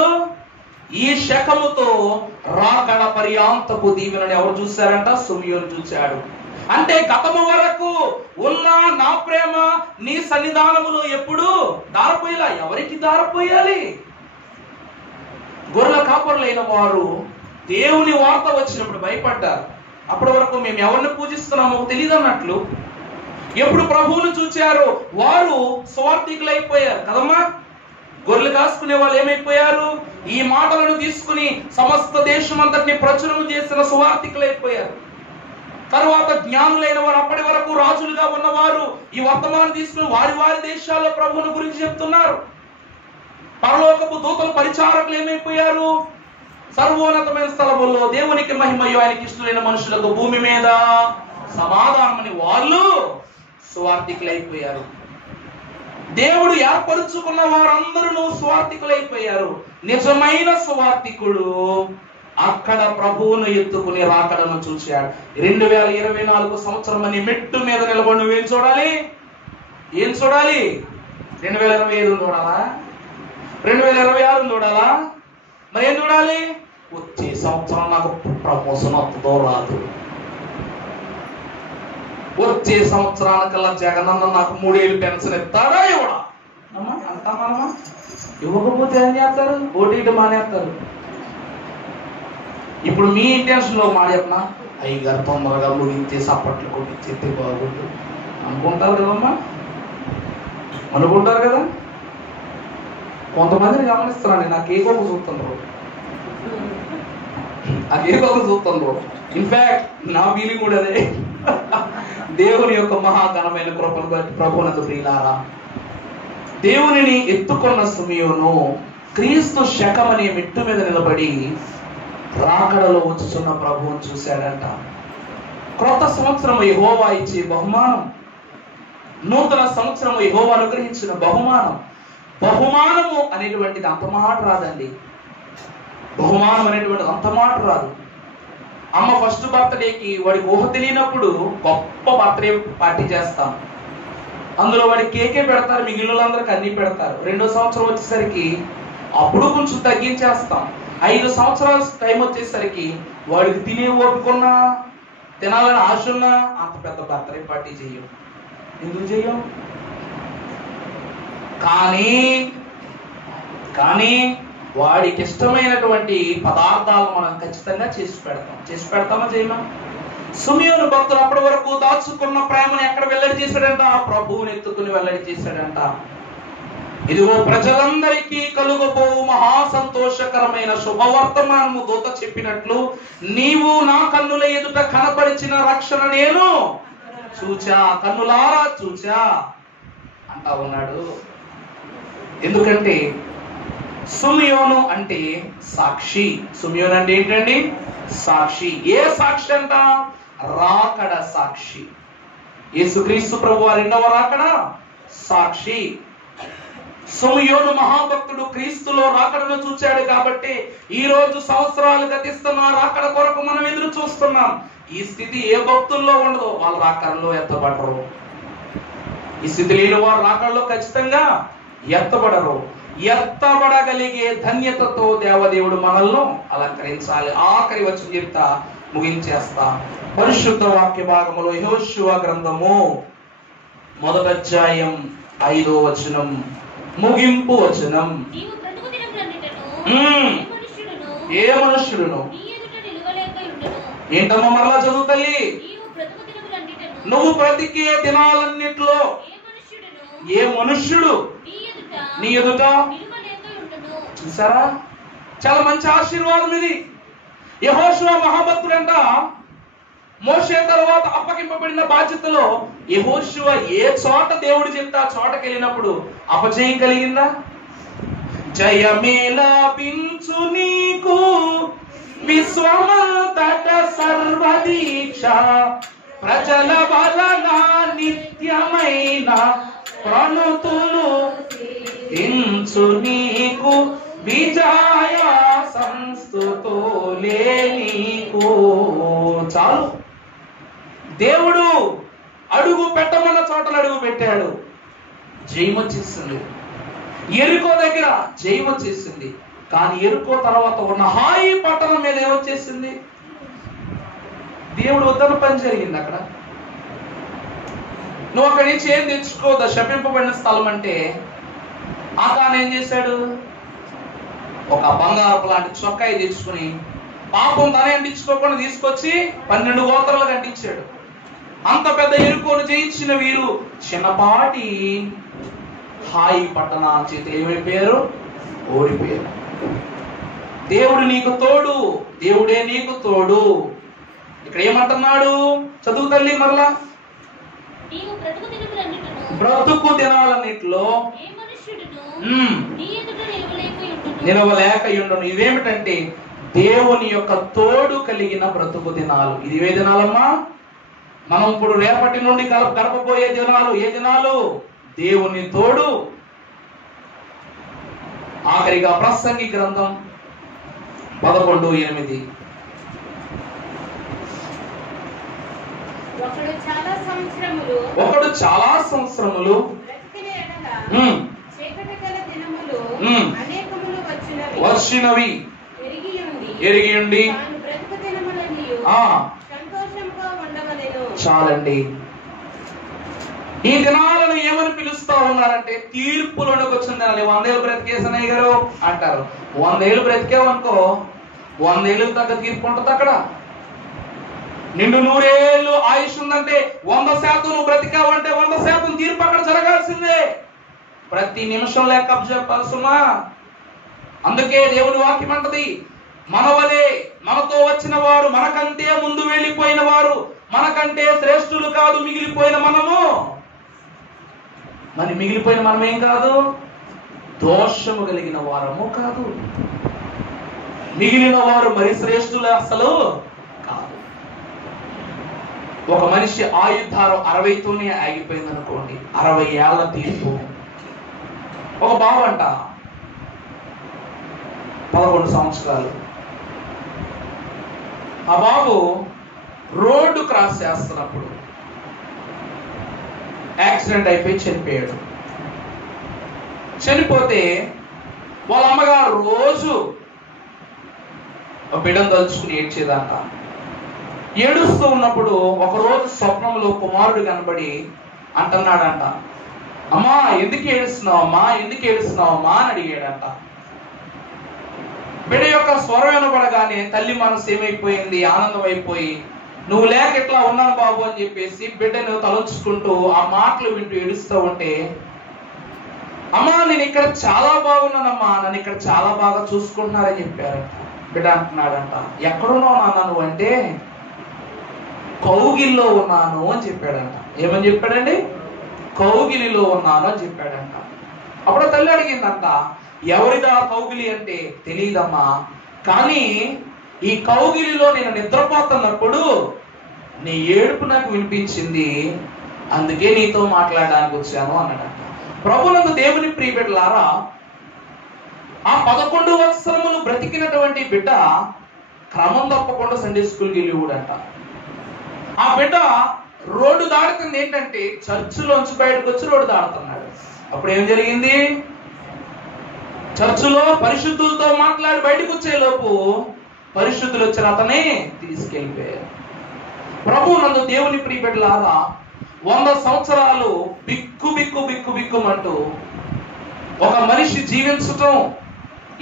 ఈ శకముతో రాకడ పర్యాంతపు దీవెనని ఎవరు చూశారంట? సమూయేలు చూశాడు. అంటే గతము వరకు ఉన్న నా ప్రేమ నీ సన్నిధానములో ఎప్పుడు దారపోయేలా. ఎవరికి దారపోయాలి? గొర్రెల కాపరులైన వారు దేవుని వార్త వచ్చినప్పుడు భయపడ్డారు. అప్పటి వరకు మేము ఎవరిని పూజిస్తున్నామో తెలియదు అన్నట్లు. ఎప్పుడు ప్రభువును చూచారో వారు స్వార్థికులైపోయారు కదమ్మా. గొర్రెలు కాసుకునే వాళ్ళు ఏమైపోయారు? ఈ మాటలను తీసుకుని సమస్త దేశం అంతటిని ప్రచురం చేసిన స్వార్థికులైపోయారు. తరువాత జ్ఞానులైన వారు, అప్పటి వరకు రాజులుగా ఉన్నవారు ఈ వర్తమానం తీసుకుని వారి వారి దేశాల్లో ప్రభువుని గురించి చెప్తున్నారు. పరలోకపు దూతలు పరిచారకులు ఏమైపోయారు? సర్వోన్నతమైన స్థలముల్లో దేవునికి మహిమయు ఆయనకి ఇష్టమైన మనుషులకు భూమి మీద సమాధానమని వాళ్ళు స్వార్థికులైపోయారు. దేవుడు ఏర్పరుచుకున్న వారందరూ స్వార్థికులైపోయారు. నిజమైన స్వార్థికుడు అక్కడ ప్రభువును ఎత్తుకుని రాకడను చూశాడు. 2024 సంవత్సరం అని మెట్టు మీద నిలబడి నువ్వేం చూడాలి? ఏం చూడాలి? 2025 చూడాలా? 2026 చూడాలా? మరి ఏం చూడాలి? వచ్చే సంవత్సరం నాకు ప్రమోషన్ వస్తుందో రాదు, వచ్చే సంవత్సరానికల్లా జగనన్న నాకు 3 ఏళ్ళు పెన్షన్ ఇస్తాడా ఇవ్వడా? అమ్మా అంటామా? ఇవ్వకపోతే ఏం చేస్తారు? ఓటీటీ మానేస్తారు. ఇప్పుడు మీ ఇంటెన్షన్లో మాట చెప్పిన అయ్యగారు తొందరగా ముగించే సప్పట్లు కొట్టించేస్తే బాగుండు అనుకుంటారు కదమ్మా, అనుకుంటారు కదా. కొంతమందిని గమనిస్తున్నాను, నాకు ఏకొక చూస్తున్నారు, అదేకొక చూస్తున్నారు. ఇన్ఫాక్ట్ నా ఫీలింగ్ కూడా అదే. దేవుని యొక్క మహాఘనమైన కృపను బట్టి ప్రభువునందు ప్రియులారా, దేవునిని ఎత్తుకున్న సిమియోను క్రీస్తు శకం అనే మెట్టు మీద నిలబడి రాకడలో వచ్చుచున్న ప్రభువును చూశాడంట. క్రొత్త సంవత్సరం యెహోవా ఇచ్చే బహుమానం, నూతన సంవత్సరం యెహోవా అనుగ్రహించిన బహుమానం. బహుమానము అనేటువంటిది అంత మాట రాదండి. బహుమానం అనేటువంటిది అంత మాట రాదు. అమ్మ ఫస్ట్ బర్త్డేకి వాడికి ఊహ తెలియనప్పుడు గొప్ప బర్త్డే పార్టీ చేస్తాం, అందులో వాడికి కేకే పెడతారు, మిగిలిన వాళ్ళందరికీ అన్ని పెడతారు. 2వ సంవత్సరం వచ్చేసరికి అప్పుడు కొంచెం తగ్గించేస్తాం. 5 సంవత్సరాల టైం వచ్చేసరికి వాడికి తినే ఓపుకున్నా, తినాలని ఆశ ఉన్నా అంత పెద్ద బర్త్డే పార్టీ చెయ్యం. ఎందుకు చెయ్యం? కానీ వాడికి ఇష్టమైనటువంటి పదార్థాలను మనం ఖచ్చితంగా చేసి పెడతామా చేయమా? సిమియోను భక్తులు అప్పటి వరకు దాచుకున్న ప్రేమను ఎక్కడ వెల్లడి చేశాడంట? ప్రభువుని ఎత్తుకుని వెల్లడి చేశాడంట. ఇదిగో ప్రజలందరికీ కలుగబోవు మహా సంతోషకరమైన శుభవర్తమానము దూత చెప్పినట్లు నీవు నా కన్నుల ఎదుట కనపరిచిన రక్షణ నేను చూచా, కన్నులారా చూచా అంటా ఉన్నాడు. ఎందుకంటే సిమియోను అంటే సాక్షి. సిమియోను అంటే ఏంటండి? సాక్షి. ఏ సాక్షి అంట? రాకడ సాక్షి. యేసుక్రీస్తు ప్రభు వారి 2వ రాకడ సాక్షి. సిమియోను మహాభక్తుడు క్రీస్తులో రాకడను చూచాడు కాబట్టి ఈ రోజు సంవత్సరాలు గతిస్తున్న రాకడ కొరకు మనం ఎదురు చూస్తున్నాం. ఈ స్థితి ఏ భక్తుల్లో ఉండదు, వాళ్ళ రాకడలో ఎత్తబడరు. ఈ స్థితి లేని వారు రాకడలో ఖచ్చితంగా ఎత్తబడరు. ఎత్తబడగలిగే ధన్యతతో దేవదేవుడు మనల్ని అలంకరించాలి. ఆఖరి వచనం చెప్తా ముగించేస్తా. పరిశుద్ధ వాక్య భాగములో యెహోషువ గ్రంథము 1వ అధ్యాయం 5వ వచనం, ముగింపు వచనం. ఏ మనుష్యుడును ఏంటమ్మా మరలా చదువు తల్లి. నువ్వు బ్రతికే దినాలన్నిట్లో ఏ మనుష్యుడు నీ ఎదుట. చూసారా, చాలా మంచి ఆశీర్వాదం ఇది. యెహోషువ మహాభక్తుడంట. మోషే తరువాత అప్పగింపబడిన బాధ్యతలో యెహోషువ ఏ చోట దేవుడు చెప్తే ఆ చోటకి వెళ్ళినప్పుడు అపజయం కలిగిందా? జయమేలాపించు నీకు విశ్వమంతట సర్వదీక్ష, ప్రజల వలన నిత్యమైన ప్రణుతులు ఇంచు నీకు విజయ సంస్థుతులే నీకు. చాలు, దేవుడు అడుగు పెట్టమన్న చోటలు అడుగు పెట్టాడు, జయం వచ్చేసింది. ఎరుకో దగ్గర జయం వచ్చేసింది. కానీ ఎరుకో తర్వాత ఉన్న హాయి పట్టణం మీద ఏమొచ్చేసింది? దేవుడు వద్దన పని జరిగింది అక్కడ. నువ్వు అక్కడి నుంచి ఏం తెచ్చుకోదా, శపింపబడిన స్థలం అంటే. ఆకాన్ ఏం చేశాడు? ఒక బంగారపు లాంటి చొక్కాయి తెచ్చుకుని పాపం తనే అంటించుకోకుండా తీసుకొచ్చి 12 గోత్రాలకు అంటించాడు. అంత పెద్ద ఎరుకోను జయించిన వీరు చిన్నపాటి హాయి పట్టణ చేతులు ఏమైపోయారు? ఓడిపోయారు. దేవుడు నీకు తోడు, దేవుడే నీకు తోడు. ఇక్కడ ఏమంటున్నాడు? చదువు తల్లి మరలా. బ్రతుకు దినాలన్నిట్లో నిలవలేకయుండును. ఇవేమిటంటే దేవుని యొక్క తోడు కలిగిన బ్రతుకు దినాలు. ఇది ఏ దినాలమ్మా? మనం ఇప్పుడు రేపటి నుండి గడపబోయే దినాలు. ఏ దినాలు? దేవుని తోడు. ఆఖరిగా ప్రసంగి గ్రంథం 11:8. ఒకడు చాలా సంవత్సరములు బ్రతికిన ఎడల చీకటి గల దినములు అనేకములు వచ్చినవి ఎరిగి ఉండి తాను బ్రతుకు దినములన్నీయు సంతోషంగా ఉండవలెను. చాలండి. ఈ దినాలను ఏమని పిలుస్తా ఉన్నారంటే తీర్పులోనికి వచ్చిన దినాలు. 100 ఏళ్ళు బ్రతికేసనయ్య గారు అంటారు. 100 ఏళ్ళు బ్రతికేవనుకో 100 ఏళ్ళకి తగ్గ తీర్పు ఉంటుంది అక్కడ. నిండు 100 ఏళ్ళు ఆయుష్ ఉందంటే 100% నువ్వు బ్రతికావంటే 100% తీర్పు అక్కడ జరగాల్సిందే. ప్రతి నిమిషం లెక్క చెప్పాల్సుమా. అందుకే దేవుని వాక్యం అంటది, మనవలే మనతో వచ్చిన వారు, మనకంటే ముందు వెళ్ళిపోయిన వారు, మనకంటే శ్రేష్ఠులు కాదు మిగిలిపోయిన మనము. మరి మిగిలిపోయిన మనం ఏం కాదు, దోషము కలిగిన వారము కాదు. మిగిలిన వారు మరి శ్రేష్ఠులు అసలు కాదు. ఒక మనిషి ఆయుధారం 60తోనే ఆగిపోయింది అనుకోండి, 60 ఏళ్ల తీర్పు. ఒక బాబు అంట 11 సంవత్సరాలు. ఆ బాబు రోడ్డు క్రాస్ చేస్తున్నప్పుడు యాక్సిడెంట్ అయిపోయి చనిపోయాడు. చనిపోతే వాళ్ళ అమ్మగారు రోజు బిడ్డను తలుచుకుని ఏడ్చేదంట. ఏడుస్తూ ఉన్నప్పుడు ఒకరోజు స్వప్నంలో కుమారుడు కనబడి అంటున్నాడంట, అమ్మా ఎందుకు ఏడుస్తున్నావమ్మా, ఎందుకు ఏడుస్తున్నావమ్మా అని అడిగాడంట. బిడ్డ యొక్క స్వరం వినబడగానే తల్లి మనసు ఏమైపోయింది, ఆనందం అయిపోయి, నువ్వు లేక ఇట్లా ఉన్నాను బాబు అని చెప్పేసి బిడ్డను తలుచుకుంటూ ఆ మాటలు వింటూ ఏడుస్తూ ఉంటే, అమ్మా నేను ఇక్కడ చాలా బాగున్నానమ్మా, నన్ను ఇక్కడ చాలా బాగా చూసుకుంటున్నారని చెప్పారంట. బిడ్డ అంటున్నాడంట, ఎక్కడున్నావు నాన్న నువ్వు అంటే, కౌగిల్లో ఉన్నాను అని చెప్పాడంట. ఏమని చెప్పాడండి, కౌగిలిలో ఉన్నాను అని చెప్పాడంట. అప్పుడు తల్లి అడిగిందంట, ఎవరిదా కౌగిలి అంటే, తెలియదమ్మా, కానీ ఈ కౌగిలిలో నేను నిద్రపోతున్నప్పుడు నీ ఏడుపు నాకు వినిపించింది, అందుకే నీతో మాట్లాడడానికి వచ్చాను అన్నాడంట. ప్రభునందు దేవుని ప్రియ బిడ్డలారా, ఆ 11 సంవత్సరములు బ్రతికినటువంటి బిడ్డ క్రమం తప్పకుండా సండే స్కూల్కి వెళ్ళివుడంట. ఆ బిడ్డ రోడ్డు దాడుతుంది ఏంటంటే, చర్చిలోంచి బయటకు వచ్చి రోడ్డు దాడుతున్నాడు. అప్పుడు ఏం జరిగింది, చర్చిలో పరిశుద్ధులతో మాట్లాడి బయటకు వచ్చే లోపు పరిశుద్ధులు వచ్చిన అతనే తీసుకెళ్ళిపోయారు. ప్రభు నందు దేవుని ప్రియ బిడ్డలారా, 100 సంవత్సరాలు బిక్కు బిక్కు బిక్కు బిక్కుమంటూ ఒక మనిషి జీవించటం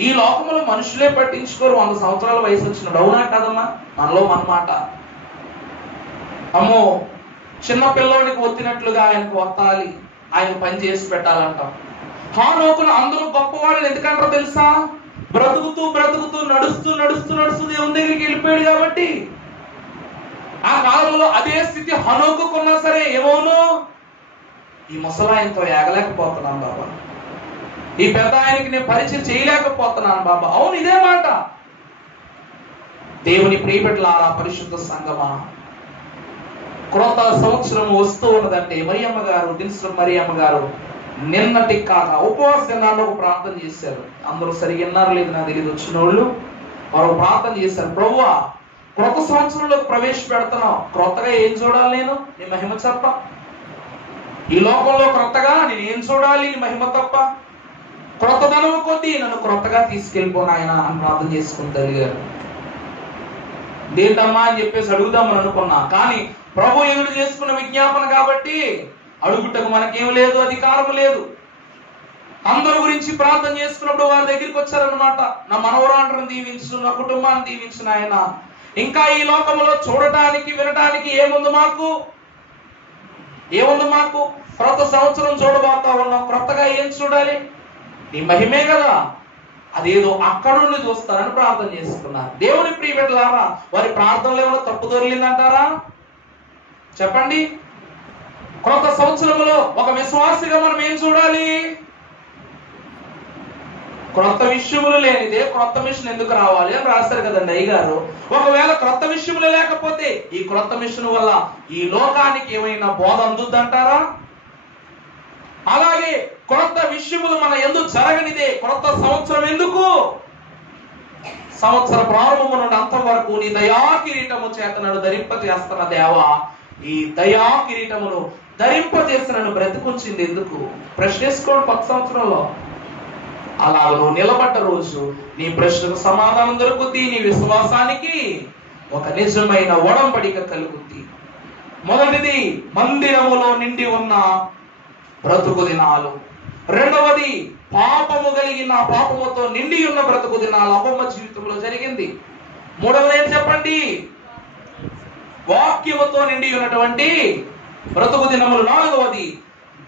ఈ లోకంలో మనుషులే పట్టించుకోరు. 100 సంవత్సరాల వయసు వచ్చినాడు, అవునా కాదమ్మా? మనలో మన మాట, అమ్మో చిన్న పిల్లోడికి ఒత్తినట్లుగా ఆయనకు ఒత్తాలి, ఆయన పని చేసి పెట్టాలంటాం. హానోకును అందరూ గొప్పవాళ్ళని ఎందుకంటారో తెలుసా, బ్రతుకుతూ బ్రతుకుతూ నడుస్తూ నడుస్తూ నడుస్తూ దేవుని దగ్గరికి వెళ్ళిపోయాడు కాబట్టి. ఆ కాలంలో అదే స్థితి హనోకున్నా సరే ఏమోను, ఈ ముసలాయనతో ఏగలేకపోతున్నాను బాబా, ఈ పెద్ద ఆయనకి నేను పరిచయం చేయలేకపోతున్నాను బాబా. అవును, ఇదే మాట. దేవుని ప్రియబిడ్డలారా, పరిశుద్ధ సంగమా, క్రొత్త సంవత్సరం వస్తూ ఉన్నదంటే మరియమ్మ గారు, దిల్సు మరియమ్మ గారు నిన్నటి కాక ఉపవాస దినాల్లో ఒక ప్రార్థన చేశారు. అందరూ సరిగ్గా విన్నారు లేదు నాకు తెలియదు, వచ్చిన వాళ్ళు వారు ప్రార్థన చేశారు, ప్రభువా క్రొత్త సంవత్సరంలోకి ప్రవేశపెడుతున్నాం, క్రొత్తగా ఏం చూడాలి, నేను నీ మహిమ తప్ప, ఈ లోకంలో క్రొత్తగా నేను ఏం చూడాలి, నీ మహిమ తప్ప, క్రొత్త ధనము కొద్దీ నన్ను క్రొత్తగా తీసుకెళ్ళిపోనాయన అని ప్రార్థన చేసుకుని తల్లిగారు. దేంటమ్మా అని చెప్పేసి అడుగుదామని అనుకున్నా, కానీ ప్రభు ఎదురు చేసుకున్న విజ్ఞాపన కాబట్టి అడుగుటకు మనకేం లేదు, అధికారం లేదు. అందరి గురించి ప్రార్థన చేసుకున్నప్పుడు వారి దగ్గరికి వచ్చారనమాట, నా మనవరాండ్రను దీవించు, నా కుటుంబాన్ని దీవించిన ఆయన, ఇంకా ఈ లోకంలో చూడటానికి వినటానికి ఏముంది మాకు, ఏముంది మాకు, క్రొత్త సంవత్సరం చూడబోతా ఉన్నాం, క్రొత్తగా ఏం చూడాలి, నీ మహిమే కదా, అదేదో అక్కడ నుండి చూస్తారని ప్రార్థన చేసుకున్నారు. దేవుని ప్రియ బిడ్డలారా, వారి ప్రార్థనలు ఏమైనా తప్పు దొరికిందంటారా చెప్పండి? క్రొత్త సంవత్సరంలో ఒక విశ్వాసిగా మనం ఏం చూడాలి, క్రొత్త విషయములు లేనిదే క్రొత్త మిషన్ ఎందుకు రావాలి అని రాశారు కదండి అయ్యగారు. ఒకవేళ క్రొత్త విషయములు లేకపోతే ఈ క్రొత్త మిషన్ వల్ల ఈ లోకానికి ఏమైనా బోధ అందుద్దంటారా? అలాగే క్రొత్త విషయములు మన ఎందుకు జరగనిదే క్రొత్త సంవత్సరం ఎందుకు? సంవత్సర ప్రారంభము నుండి అంతం వరకు నీ దయా కిరీటము చేత నన్ను ధరింపజేస్తున్న దేవా, ఈ దయా కిరీటమును ధరింపజేసి నన్ను బ్రతికుంచింది ఎందుకు? ప్రశ్నించుకోండి. కొత్త సంవత్సరంలో అలా నువ్వు నిలబడ్డ రోజు నీ ప్రశ్నకు సమాధానం దొరుకుద్ది. నీ విశ్వాసానికి ఒక నిజమైన ఒడంబడిక కలుగుద్ది. మొదటిది, మందిరములో నిండి ఉన్న బ్రతుకు దినాలు. రెండవది, పాపము కలిగిన పాపముతో నిండి ఉన్న బ్రతుకు దినాలు అమ్మమ్మ జీవితంలో జరిగింది. మూడవది ఏం చెప్పండి? వాక్యముతో నిండి ఉన్నటువంటి బ్రతుకు దినములు. నాలుగవది,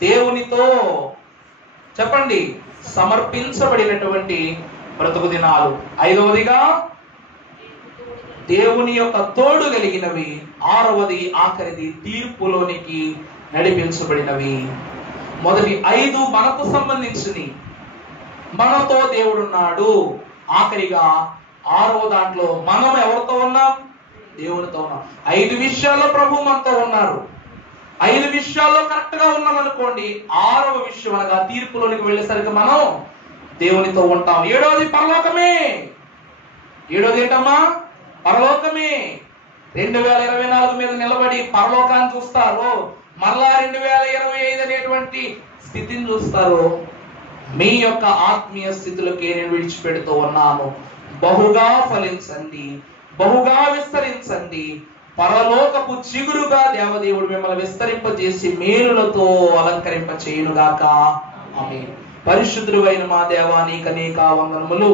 దేవునితో చెప్పండి సమర్పించబడినటువంటి బ్రతుకు దినాలు. ఐదవదిగా దేవుని యొక్క తోడు కలిగినవి. ఆరవది ఆఖరిది, తీర్పులోనికి నడిపించబడినవి. మొదటి 5 మనకు సంబంధించినవి, మనతో దేవుడున్నాడు. ఆఖరిగా 6వ దాంట్లో మనం ఎవరితో ఉన్నాం? దేవునితో ఉన్నాం. 5 విషయాల్లో ప్రభు మనతో ఉన్నారు. 5 విషయాల్లో కరెక్ట్ గా ఉన్నాం అనుకోండి, 6వ విషయం అనగా తీర్పులోనికి వెళ్ళేసరికి మనం దేవునితో ఉంటాం. 7వది పరలోకమే. 7వది ఏంటమ్మా? పరలోకమే. 2024 మీద నిలబడి పరలోకాన్ని చూస్తారు, మరలా 2025 అనేటువంటి స్థితిని చూస్తారు. మీ యొక్క ఆత్మీయ స్థితులకే నేను విడిచిపెడుతూ ఉన్నాను. బహుగా ఫలించండి, బహుగా విస్తరించండి, పరలోకపు చిగురుగా దేవదేవుడు మిమ్మల్ని విస్తరింపజేసి మేలులతో అలంకరింప చేయునుగాక. ఆమేన్. పరిశుద్ధుడు అయిన మా దేవా, నీకు అనేక వందనములు.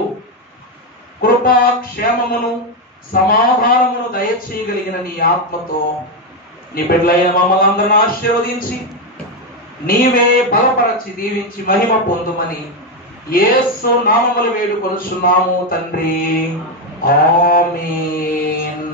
కృపా క్షేమమును సమాధానమును దయచేయగలిగిన నీ ఆత్మతో నీ బిడ్డలైన మమ్మల్ని అందరిని ఆశీర్వదించి నీవే బలపరచి దీవించి మహిమ పొందుమని యేసు నామములో వేడుకొనుచున్నాము తండ్రి. ఆమేన్.